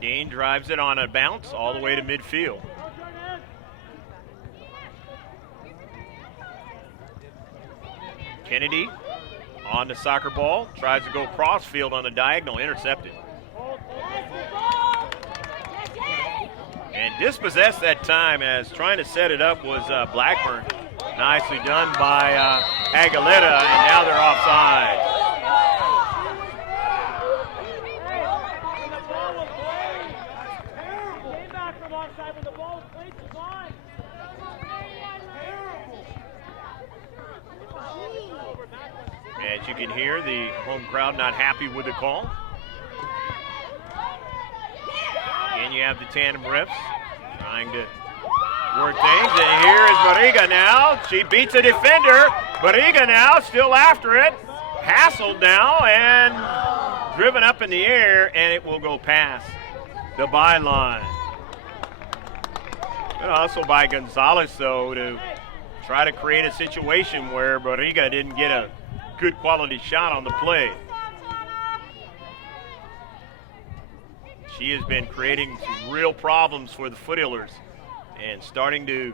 Dean drives it on a bounce all the way to midfield. Kennedy on the soccer ball, tries to go cross field on the diagonal, intercepted. And dispossessed that time as trying to set it up was Blackburn. Nicely done by Aguilera, and now they're offside. As you can hear, the home crowd not happy with the call. Again, you have the tandem refs trying to work things. And here is Barriga now. She beats a defender. Barriga now still after it. Hassled now and driven up in the air, and it will go past the byline. Good hustle by Gonzalez, though, to try to create a situation where Barriga didn't get a good quality shot on the play. She has been creating some real problems for the Foothillers and starting to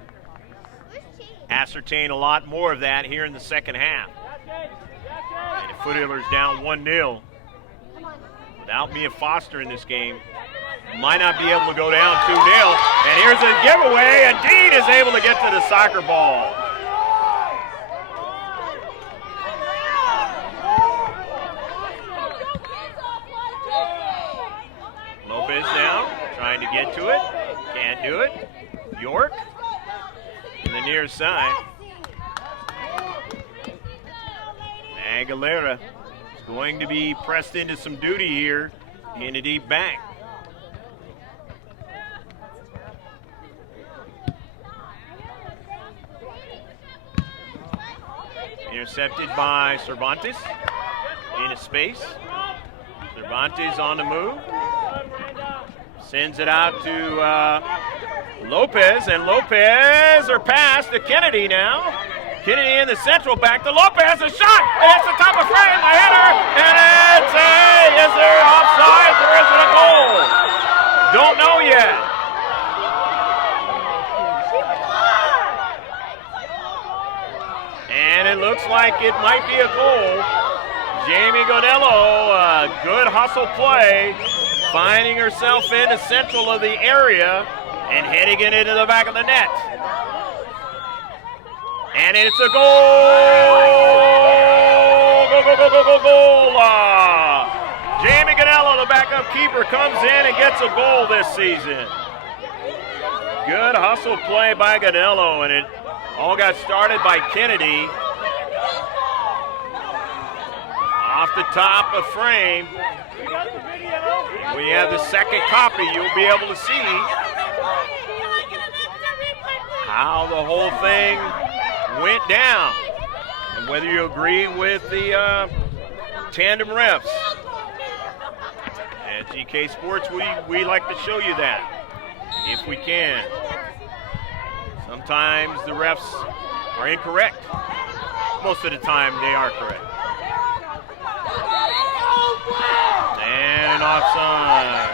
ascertain a lot more of that here in the second half. And the Foothillers down 1-0. Without Mia Foster in this game, might not be able to go down 2-0. And here's a giveaway, and Dean is able to get to the soccer ball. Lopez now trying to get to it. Can't do it. York in the near side. Aguilera is going to be pressed into some duty here in a deep back. Intercepted by Cervantes into space. Cervantes on the move. Sends it out to Lopez, and Lopez are passed to Kennedy now. Kennedy in the central, back to Lopez, a shot, and it's the top of frame, a header, and it's is there offside or is it a goal? Don't know yet. And it looks like it might be a goal. Jamie Gonello, a good hustle play, finding herself in the central of the area and heading it into the back of the net. And it's a goal! Go, go, go, go, go, goal! Jamie Gonello, the backup keeper, comes in and gets a goal this season. Good hustle play by Gonello, and it all got started by Kennedy. Off the top of frame. We have the second copy. You'll be able to see how the whole thing went down and whether you agree with the tandem refs. At GK Sports, we like to show you that if we can. Sometimes the refs are incorrect. Most of the time they are correct. And offside.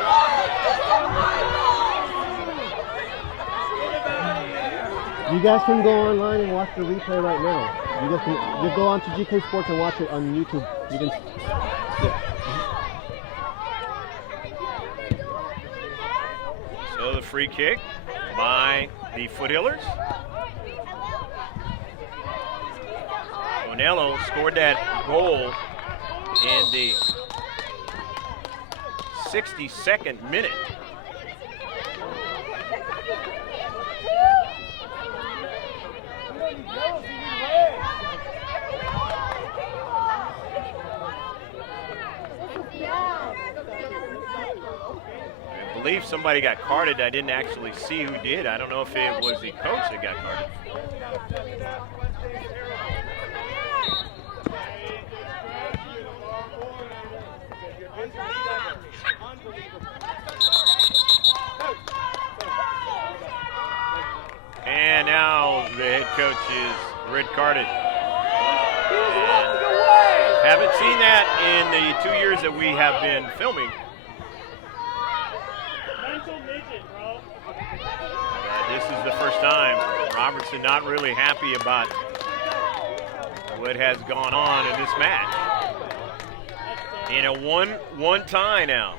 You guys can go online and watch the replay right now. You guys can just go on to GK Sports and watch it on YouTube. You can. Yeah. So the free kick by the Foothillers. Gonello scored that goal in the 62nd minute. I believe somebody got carded. I didn't actually see who did. I don't know if it was the coach that got carded. And now the head coach is red carded. Haven't seen that in the 2 years that we have been filming. This is the first time. Robertson not really happy about what has gone on in this match. In a one tie now.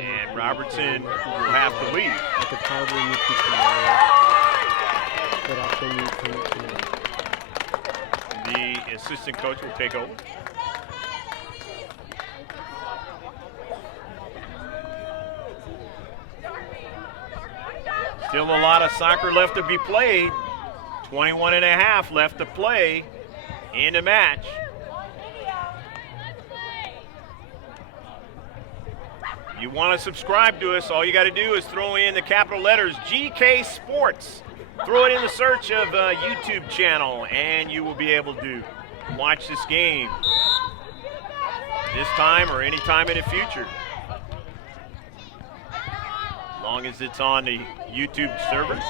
And Robertson will have to leave. I could probably use this tomorrow. The assistant coach will take over. Still a lot of soccer left to be played. 21 and a half left to play in the match. If you want to subscribe to us, all you got to do is throw in the capital letters GK Sports. Throw it in the search of a YouTube channel, and you will be able to watch this game this time or any time in the future. As long as it's on the YouTube servers.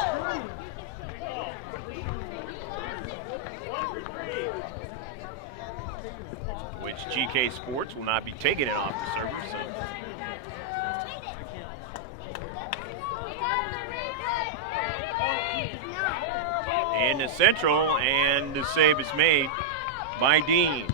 Which GK Sports will not be taking it off the servers. So. In the central, and the save is made by Dean.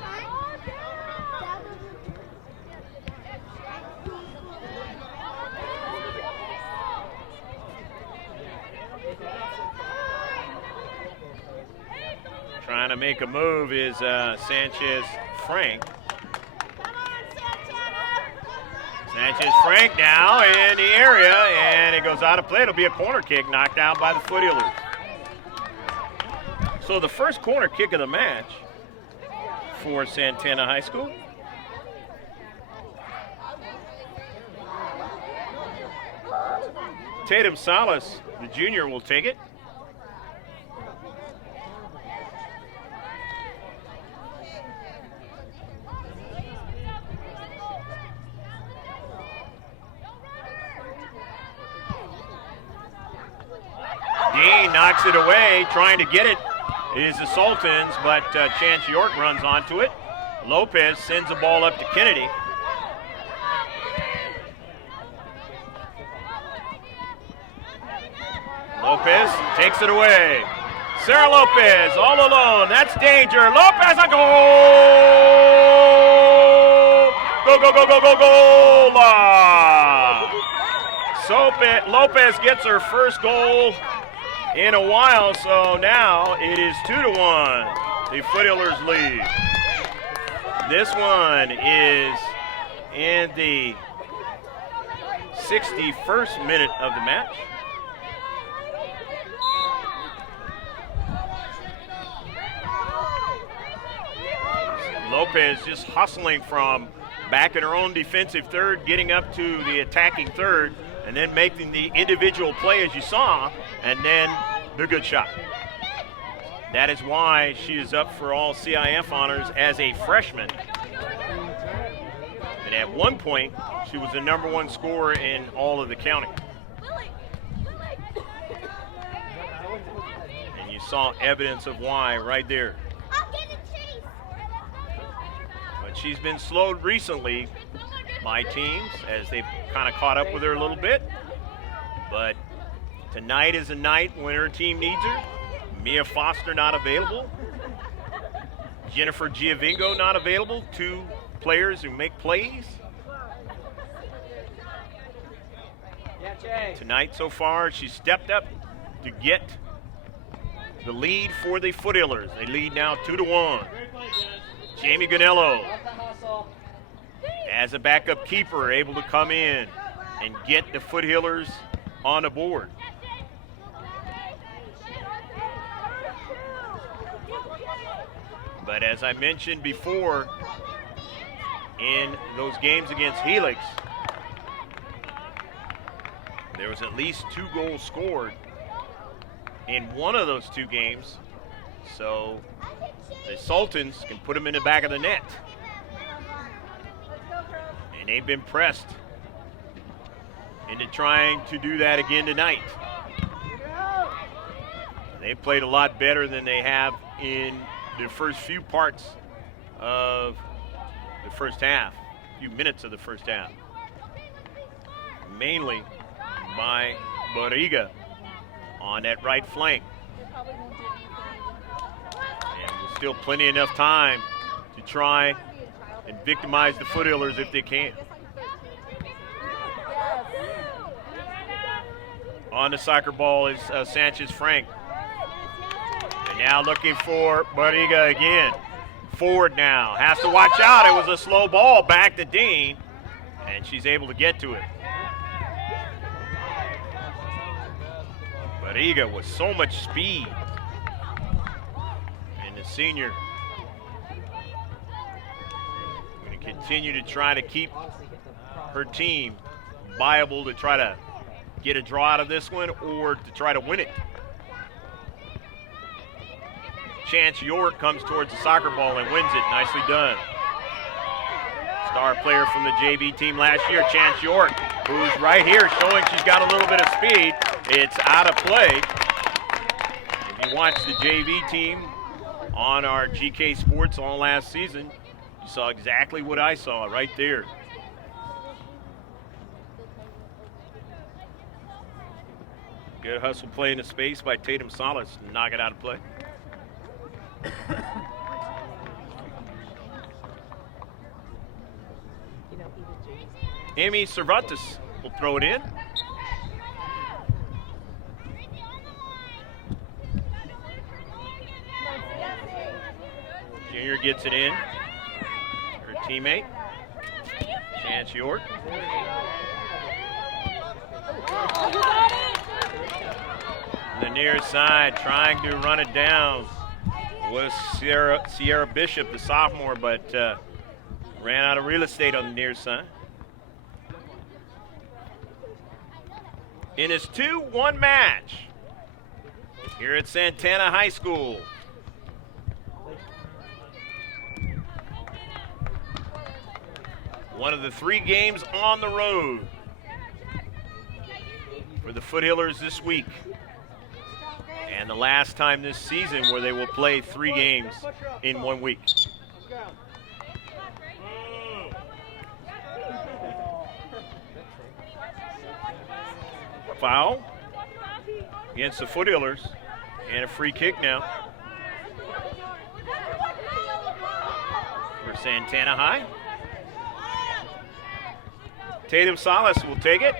Trying to make a move is Sanchez Frank. Sanchez Frank now in the area, and it goes out of play. It'll be a corner kick knocked out by the Foothillers. So the first corner kick of the match for Santana High School. Tatum Salas, the junior, will take it. Dean knocks it away, trying to get it. It is the Sultans, but Chance York runs onto it. Lopez sends the ball up to Kennedy. Lopez takes it away. Sarah Lopez all alone. That's danger. Lopez a goal! Go, go, go, go, go, goal! Lopez gets her first goal in a while, so now it is 2-1. The Foothillers lead. This one is in the 61st minute of the match. Lopez just hustling from back in her own defensive third, getting up to the attacking third, and then making the individual play as you saw, and then the good shot. That is why she is up for all C.I.F. honors as a freshman. And at one point, she was the #1 scorer in all of the county. And you saw evidence of why right there. But she's been slowed recently by teams as they've kind of caught up with her a little bit. But tonight is a night when her team needs her. Mia Foster not available. Jennifer Giovingo not available. Two players who make plays. Tonight so far, she stepped up to get the lead for the Foothillers. They lead now 2-1. Jamie Ganello, as a backup keeper, able to come in and get the Foothillers on the board. But as I mentioned before, in those games against Helix, there was at least 2 goals scored in one of those 2 games. So the Sultans can put them in the back of the net. And they've been pressed into trying to do that again tonight. They've played a lot better than they have in the first few parts of the first half, few minutes of the first half. Mainly by Barriga on that right flank. And there's still plenty enough time to try and victimize the Foothillers if they can. On the soccer ball is Sanchez Frank. And now looking for Barriga again. Forward now. Has to watch out. It was a slow ball back to Dean. And she's able to get to it. Barriga with so much speed. And the senior going to continue to try to keep her team viable to try to get a draw out of this one or to try to win it. Chance York comes towards the soccer ball and wins it. Nicely done. Star player from the JV team last year, Chance York, who's right here showing she's got a little bit of speed. It's out of play. If you watched the JV team on our GK Sports all last season, you saw exactly what I saw right there. Good hustle play in the space by Tatum Salas to knock it out of play. Amy Cervantes will throw it in. Junior gets it in. Her teammate, Chance York. The near side, trying to run it down, was Sierra Bishop, the sophomore, but ran out of real estate on the near side. In his 2-1 match here at Santana High School. One of the 3 games on the road for the Foothillers this week. And the last time this season where they will play 3 games in 1 week. Foul against the Foothillers, and a free kick now for Santana High. Tatum Salas will take it.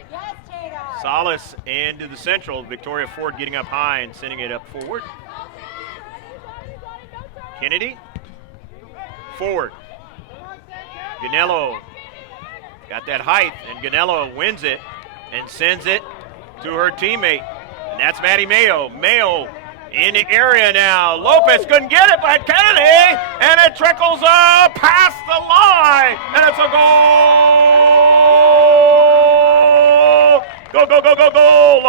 Salas into the central. Victoria Ford getting up high and sending it up forward. Kennedy. Forward. Ganello got that height, and Ganello wins it and sends it to her teammate. And that's Maddie Mayo. Mayo in the area now. Lopez couldn't get it, but Kennedy, and it trickles up past the line, and it's a goal! Go, go, go, go, goal!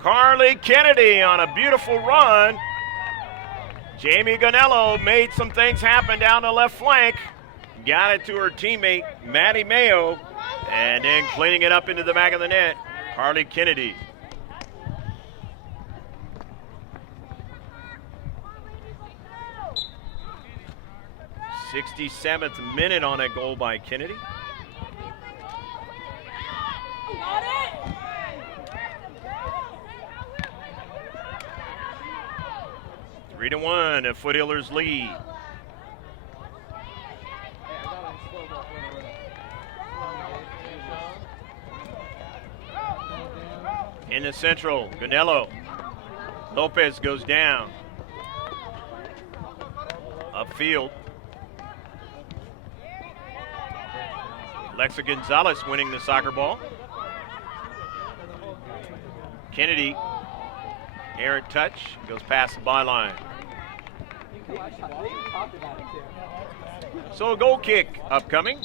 Carly Kennedy on a beautiful run. Jamie Ganello made some things happen down the left flank. Got it to her teammate, Maddie Mayo, and then cleaning it up into the back of the net, Carly Kennedy. 67th minute on a goal by Kennedy. Got it. 3-1, the Foothillers lead. In the central, Ganello. Lopez goes down. Upfield. Alexa Gonzalez winning the soccer ball. Kennedy, errant touch, goes past the byline. So a goal kick upcoming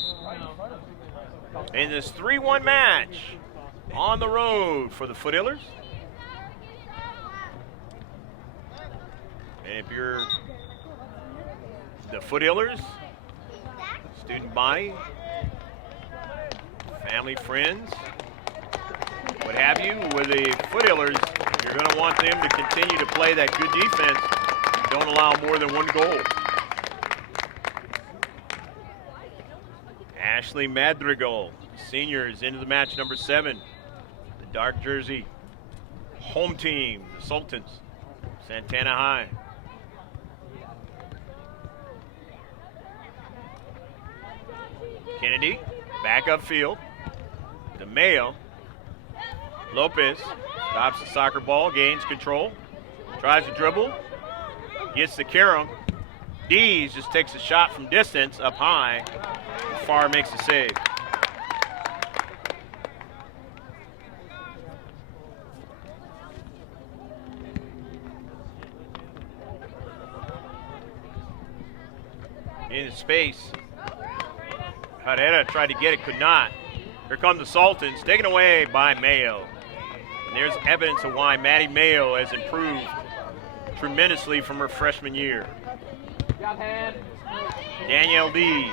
in this 3-1 match on the road for the Foothillers. And if you're the Foothillers, student body, family, friends, what have you, with the Foothillers, you're going to want them to continue to play that good defense. Don't allow more than one goal. Ashley Madrigal, senior, is into the match number 7. The dark jersey, home team, the Sultans, Santana High. Kennedy, back upfield. To Mayo. Lopez stops the soccer ball, gains control, tries to dribble, gets to Karam. Dees just takes a shot from distance up high. Farr makes the save. In space. Herrera tried to get it, could not. Here come the Sultans, taken away by Mayo. And there's evidence of why Maddie Mayo has improved tremendously from her freshman year. Danielle Dees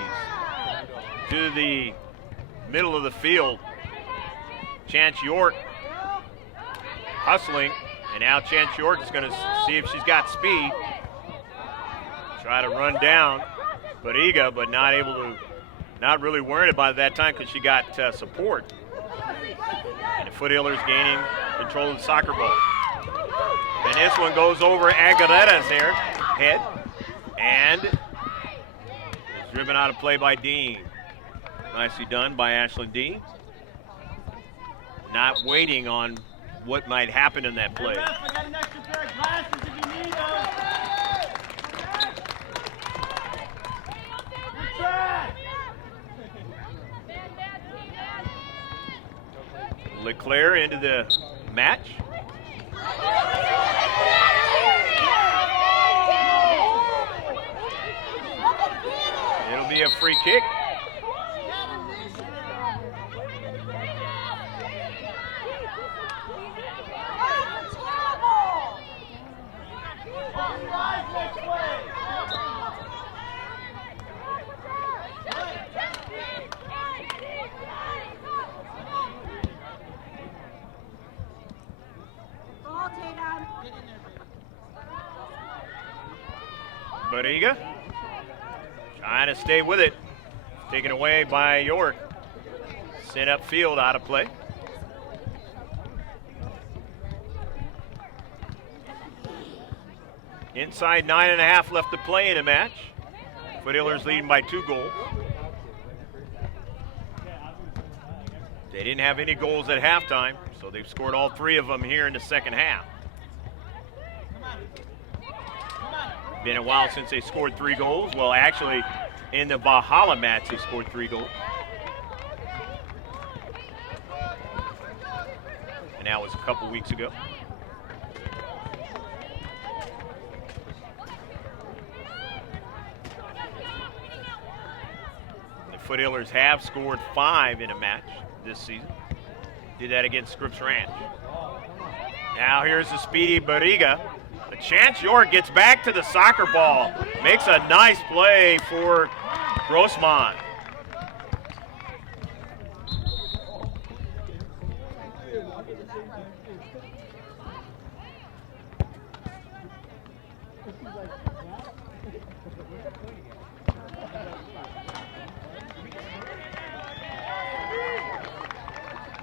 to the middle of the field. Chance York hustling, and now Chance York is going to see if she's got speed. Try to run down Bariga, but not able to. Not really worried about it that time because she got support. And the Foothillers gaining control of the soccer ball. And this one goes over Aguilera's head. And it's driven out of play by Dean. Nicely done by Ashley Dean. Not waiting on what might happen in that play. Leclerc into the match. It'll be a free kick. Bariga trying to stay with it. Taken away by York. Sent upfield, out of play. Inside 9.5 left to play in a match. Foothillers leading by 2 goals. They didn't have any goals at halftime, so they've scored all 3 of them here in the second half. Been a while since they scored 3 goals. Well, actually, in the Valhalla match, they scored 3 goals. And that was a couple weeks ago. The Foothillers have scored 5 in a match this season. Did that against Scripps Ranch. Now here's the speedy Bariga. A chance. York gets back to the soccer ball. Makes a nice play for Grossmont.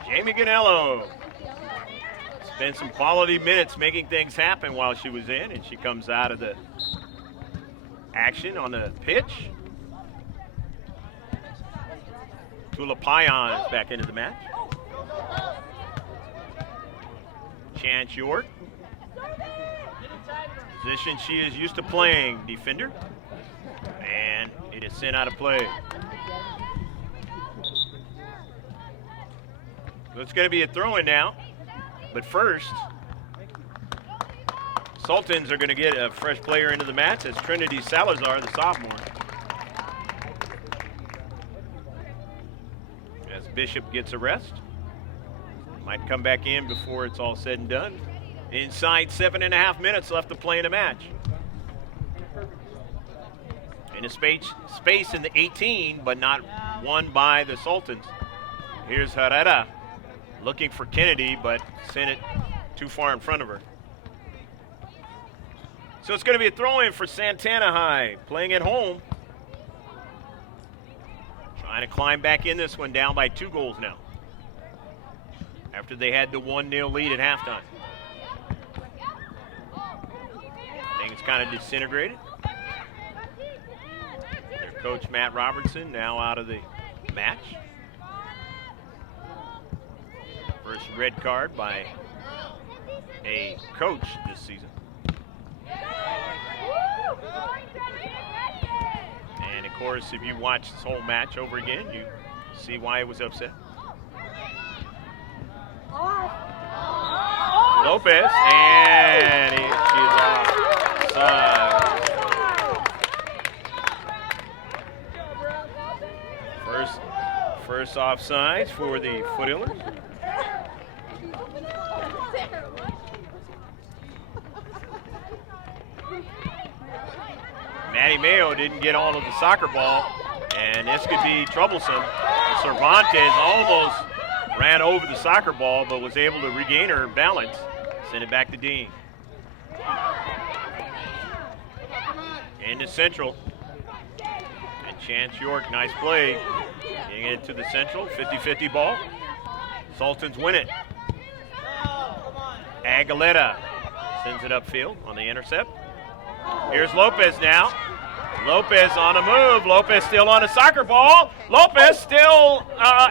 Jamie Ganello spent some quality minutes making things happen while she was in, and she comes out of the action on the pitch. Tula Payan is back into the match. Chance York. Position she is used to playing, defender. And it is sent out of play. So it's going to be a throw-in now. But first, Sultans are going to get a fresh player into the match. As Trinity Salazar, the sophomore. As Bishop gets a rest. Might come back in before it's all said and done. Inside 7.5 minutes left to play in a match. In a space in the 18, but not won by the Sultans. Here's Herrera. Looking for Kennedy, but sent it too far in front of her. So it's going to be a throw-in for Santana High, playing at home. Trying to climb back in this one, down by 2 goals now. After they had the 1-0 lead at halftime. Things kind of disintegrated. Their coach, Matt Robertson, now out of the match. First red card by a coach this season. And of course, if you watch this whole match over again, you see why it was upset. Lopez, and she is offside. First offside for the Foothillers. Maddie Mayo didn't get all of the soccer ball, and this could be troublesome. Cervantes almost ran over the soccer ball, but was able to regain her balance. Send it back to Dean. Into Central. And Chance York, nice play. Getting it to the Central, 50-50 ball. Sultans win it. Aguilera sends it upfield on the intercept. Here's Lopez now. Lopez on a move. Lopez still on the soccer ball. Lopez still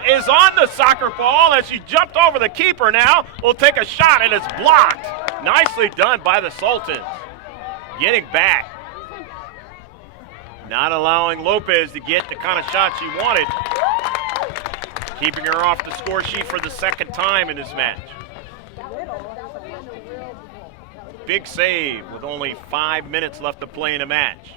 is on the soccer ball as she jumped over the keeper now. Will take a shot, and it's blocked. Nicely done by the Sultans. Getting back. Not allowing Lopez to get the kind of shot she wanted. Keeping her off the score sheet for the second time in this match. Big save with only 5 minutes left to play in a match.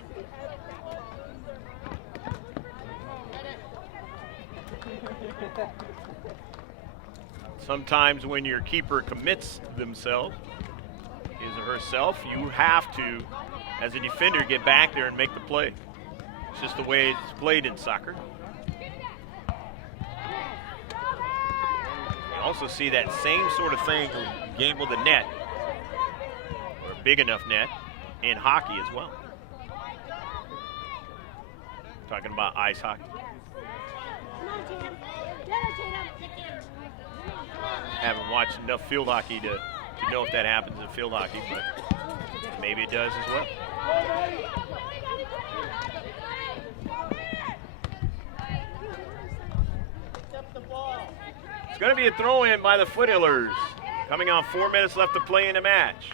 Sometimes when your keeper commits themselves, his or herself, you have to, as a defender, get back there and make the play. It's just the way it's played in soccer. You also see that same sort of thing in game with the net. big enough net in hockey as well. Talking about ice hockey. Haven't watched enough field hockey to know if that happens in field hockey, but maybe it does as well. It's going to be a throw-in by the Foothillers. Coming on 4 minutes left to play in the match.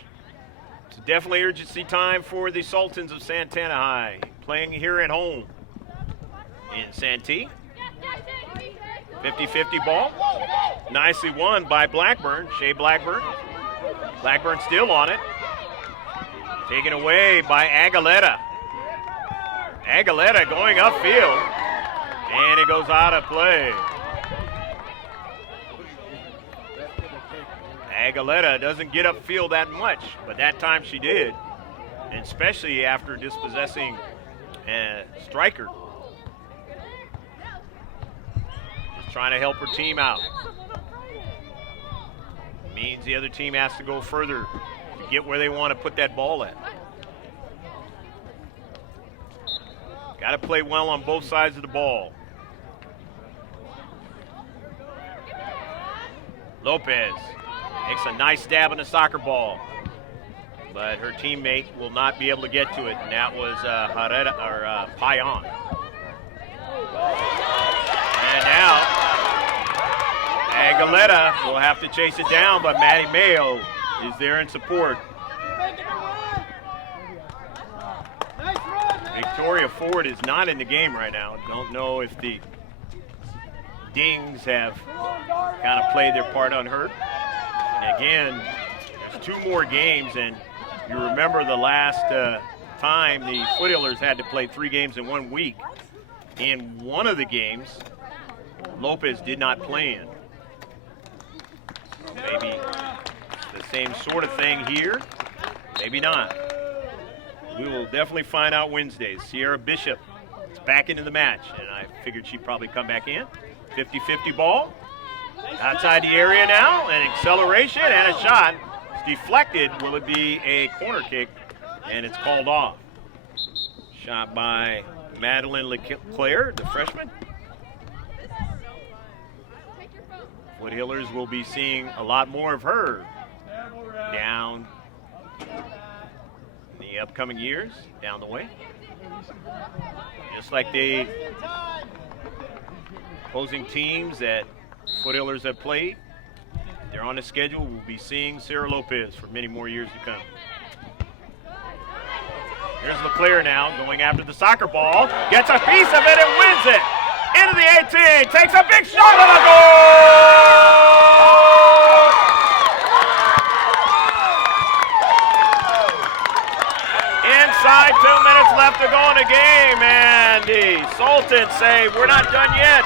It's definitely urgency time for the Sultans of Santana High, playing here at home in Santee. 50-50 ball. Nicely won by Blackburn, Shea Blackburn. Blackburn still on it. Taken away by Aguilera. Aguilera going upfield. And it goes out of play. Aguilera doesn't get upfield that much, but that time she did. And especially after dispossessing a striker. Trying to help her team out. Means the other team has to go further to get where they want to put that ball at. Got to play well on both sides of the ball. Lopez makes a nice stab on the soccer ball, but her teammate will not be able to get to it, and that was Payan. And now, Aguilera will have to chase it down, but Maddie Mayo is there in support. Victoria Ford is not in the game right now. Don't know if the Dings have kind of played their part unhurt. And again, there's 2 more games, and you remember the last time the Foothillers had to play 3 games in 1 week. In one of the games, Lopez did not play in. Maybe the same sort of thing here, maybe not. We will definitely find out Wednesday. Sierra Bishop is back into the match, and I figured she'd probably come back in. 50-50 ball. Outside the area now, an acceleration and a shot. It's deflected. Will it be a corner kick? And it's called off. Shot by Madeline Leclerc, the freshman. Foothillers will be seeing a lot more of her down in the upcoming years, down the way. Just like the opposing teams that Foothillers have played, they're on the schedule. We'll be seeing Sarah Lopez for many more years to come. Here's Leclerc now going after the soccer ball. Gets a piece of it and wins it. Into the 18. Takes a big shot on the goal! Inside 2 minutes left to go in the game. And the Sultans say, we're not done yet.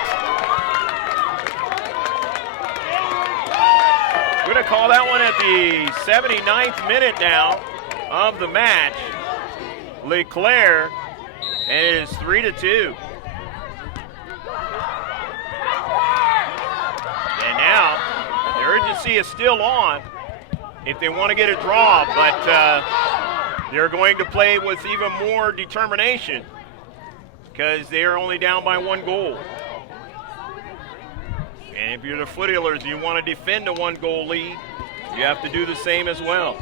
We're going to call that one at the 79th minute now of the match. Leclerc, and it is 3-2. And now the urgency is still on if they want to get a draw, but they're going to play with even more determination because they are only down by 1 goal. And if you're the Foothillers, you want to defend a 1-goal lead, you have to do the same as well.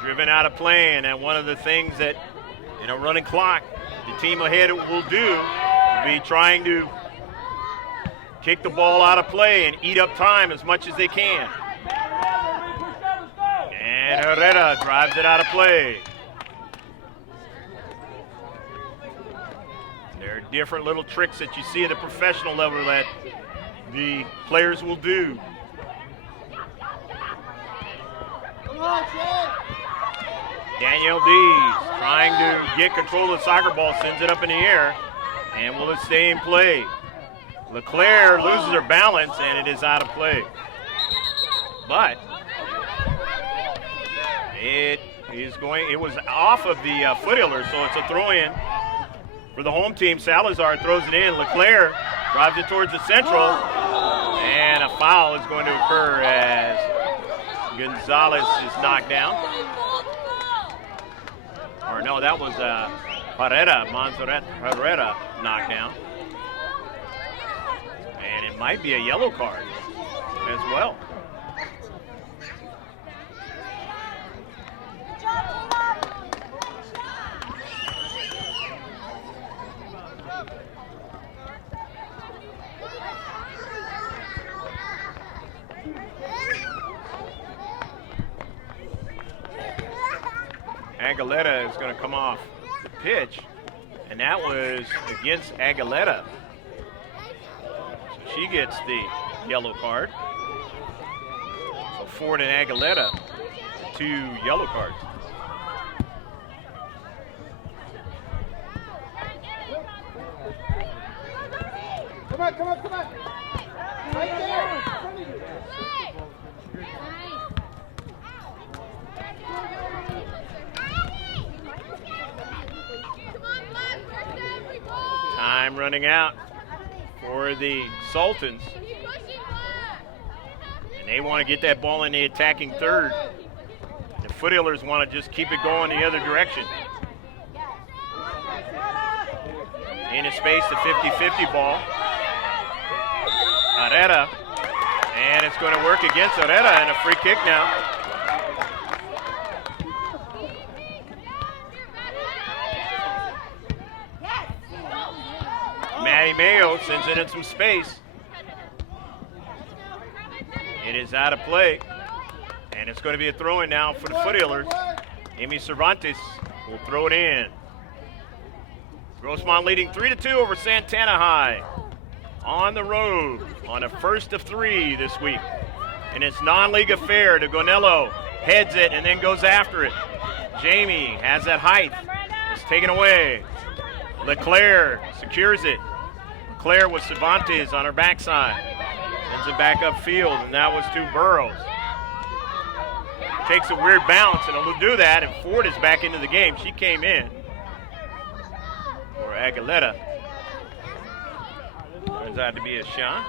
Driven out of play, and one of the things that in a running clock the team ahead will do will be trying to kick the ball out of play and eat up time as much as they can. And Herrera drives it out of play. There are different little tricks that you see at a professional level that the players will do. Danielle Dees trying to get control of the soccer ball, sends it up in the air, and will it stay in play? Leclerc loses her balance, and it is out of play. But it was off of the Foothillers, so it's a throw-in for the home team. Salazar throws it in. Leclerc drives it towards the central. And a foul is going to occur as Gonzalez is knocked down. Or no, that was Montserrat Herrera knocked down. And it might be a yellow card as well. Aguilera is going to come off the pitch, and that was against Aguilera. So she gets the yellow card. So Ford and Aguilera, 2 yellow cards. Come on, come on, come on. Right there. Time running out for the Sultans. And they want to get that ball in the attacking third. The Foothillers want to just keep it going the other direction. In a space, the 50-50 ball. Herrera. And it's going to work against Herrera, and a free kick now. Maddie Mayo sends it in some space. It is out of play. And it's going to be a throw-in now for the Foothillers. Amy Cervantes will throw it in. Grossmont leading 3-2 over Santana High. On the road on a first of 3 this week. And it's non-league affair to Gonello. Heads it and then goes after it. Jamie has that height. It's taken away. LeClaire secures it. LeClaire with Cervantes on her backside. Sends it back upfield, and that was to Burrows. Takes a weird bounce, and it'll do that, and Ford is back into the game. She came in for Aguilera. Turns out to be a shot.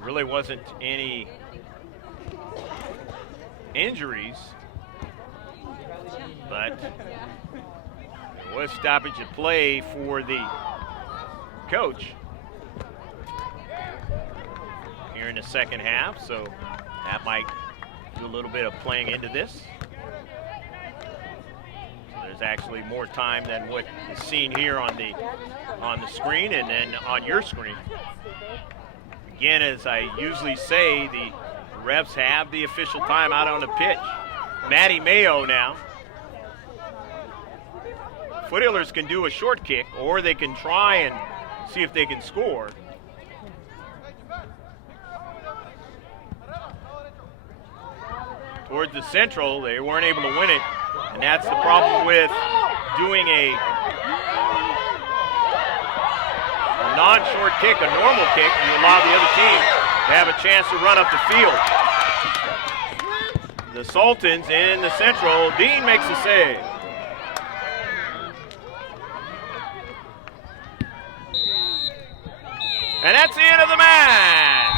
Really wasn't any injuries, but it was stoppage of play for the coach here in the second half, so that might do a little bit of playing into this. So there's actually more time than what is seen here on the screen and then on your screen. Again, as I usually say, the refs have the official time out on the pitch. Maddie Mayo now. Foothillers can do a short kick, or they can try and see if they can score. Towards the central, they weren't able to win it, and that's the problem with doing a non-short kick, a normal kick. You allow the other team to have a chance to run up the field. The Sultans in the central. Dean makes the save. And that's the end of the match.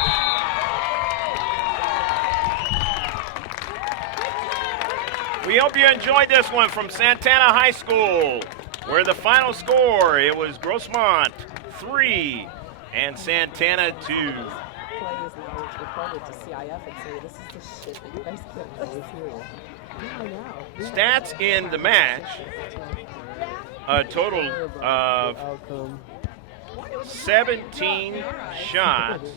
We hope you enjoyed this one from Santana High School, where the final score, it was Grossmont 3 and Santana 2. Players now reported to C.I.F. and say, this is the shit that you guys can't always hear. Stats in the match, a total of 17 shots.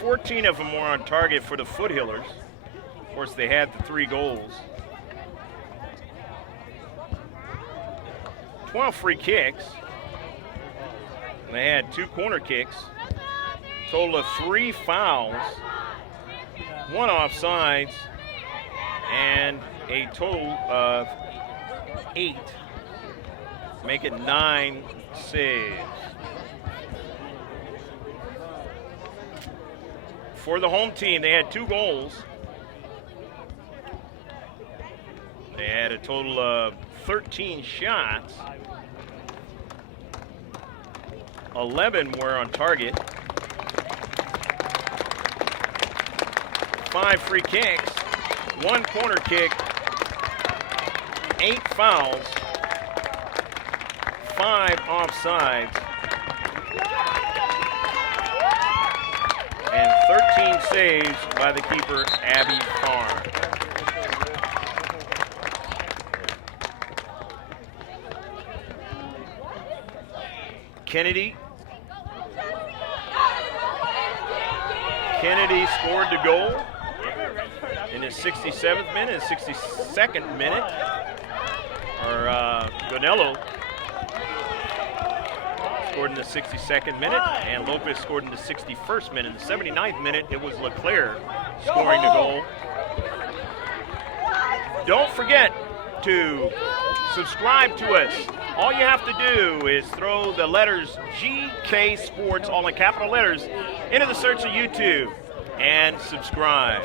14 of them were on target for the Foothillers. Of course, they had the 3 goals. 12 free kicks. They had 2 corner kicks. Total of 3 fouls, 1 offsides, and a total of 8. Make it 9 saves. for the home team. They had 2 goals. They had a total of 13 shots. 11 were on target. 5 free kicks, 1 corner kick, 8 fouls, 5 offsides, and 13 saves by the keeper, Abby Farr. Kennedy scored the goal in his 67th minute, his 62nd minute. Gonello scored in the 62nd minute, and Lopez scored in the 61st minute. In the 79th minute, it was Leclerc scoring the goal. Don't forget to subscribe to us. All you have to do is throw the letters GK Sports, all in capital letters, into the search of YouTube and subscribe.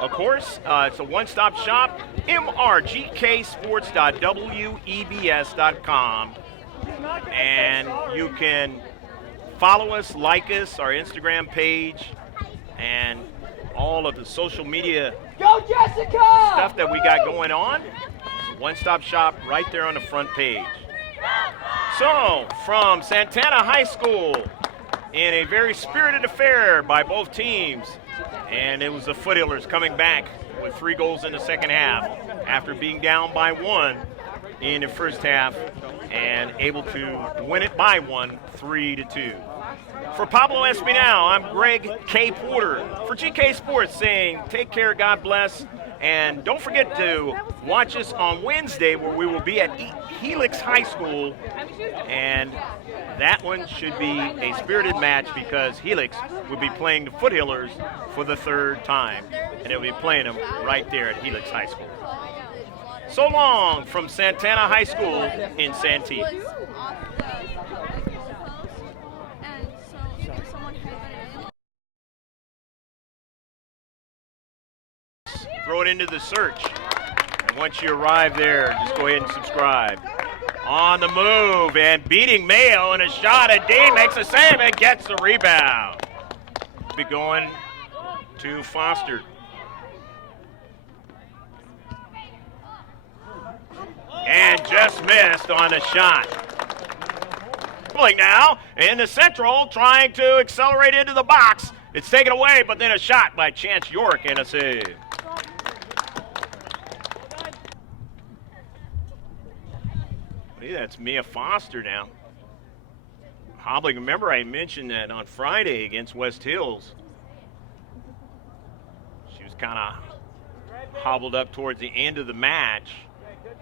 Of course, it's a one-stop shop, mrgksports.webs.com. And you can follow us, like us, our Instagram page, and all of the social media stuff that we got going on. It's a one-stop shop right there on the front page. So, from Santana High School, in a very spirited affair by both teams, and it was the Foothillers coming back with 3 goals in the second half after being down by 1 in the first half and able to win it by 1, 3-2. For Pablo Espinal, I'm Greg K. Porter. For GK Sports saying take care, God bless, and don't forget to watch us on Wednesday where we will be at Helix High School, and that one should be a spirited match because Helix will be playing the Foothillers for the 3rd time, and they'll be playing them right there at Helix High School. So long from Santana High School in Santee. Throw it into the search. And once you arrive there, just go ahead and subscribe. On the move and beating Mayo, and a shot, and D makes a save and gets the rebound. Be going to Foster. And just missed on the shot. Now in the central, trying to accelerate into the box. It's taken away, but then a shot by Chance York and a save. That's Mia Foster now. Hobbling, remember I mentioned that on Friday against West Hills. She was kind of hobbled up towards the end of the match.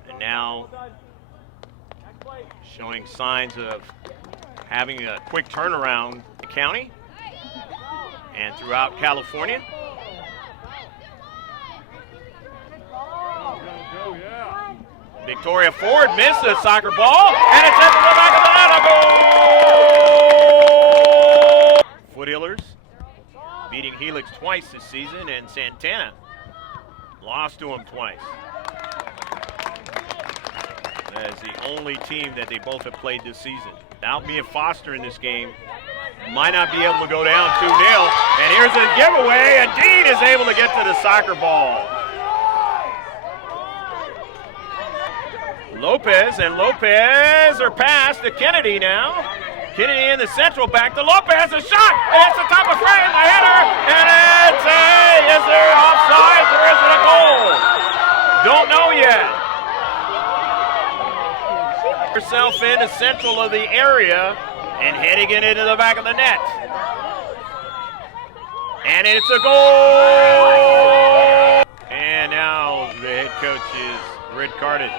And now showing signs of having a quick turnaround in the county and throughout California. Victoria Ford missed the soccer ball, and it's at the back of the net. A goal! Foothillers beating Helix twice this season, and Santana lost to them twice. That is the only team that they both have played this season. Without Mia Foster in this game, might not be able to go down 2-0. And here's a giveaway, and Dean is able to get to the soccer ball. Lopez are passed to Kennedy now. Kennedy in the central, back to Lopez, a shot, and it's the top of frame, a header, and it's is there offside, or is it a goal? Don't know yet. Herself in the central of the area, and heading it into the back of the net. And it's a goal! And now the head coach is red-carded.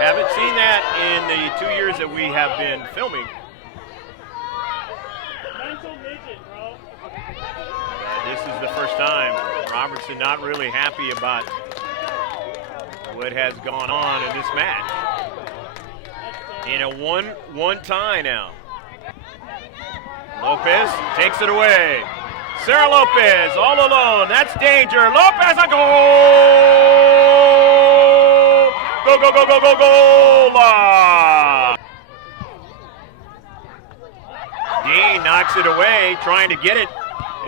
Haven't seen that in the 2 years that we have been filming. This is the first time. Robertson not really happy about what has gone on in this match. In a one tie now. Lopez takes it away. Sarah Lopez all alone. That's danger. Lopez a goal! Go, go, go, go, go, goal! D knocks it away, trying to get it.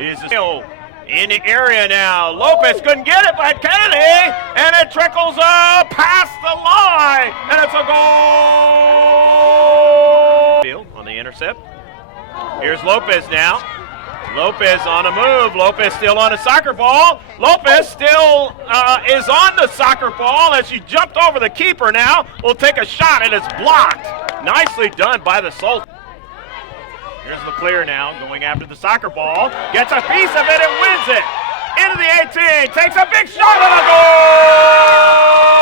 Is still in the area now. Lopez couldn't get it, but Kennedy, and it trickles past the line, and it's a goal! On the intercept. Here's Lopez now. Lopez on a move. Lopez still on a soccer ball. Lopez still is on the soccer ball as she jumped over the keeper now. Will take a shot, and it's blocked. Nicely done by the Sultans. Here's LeClaire now going after the soccer ball. Gets a piece of it and wins it. Into the 18. Takes a big shot on a goal!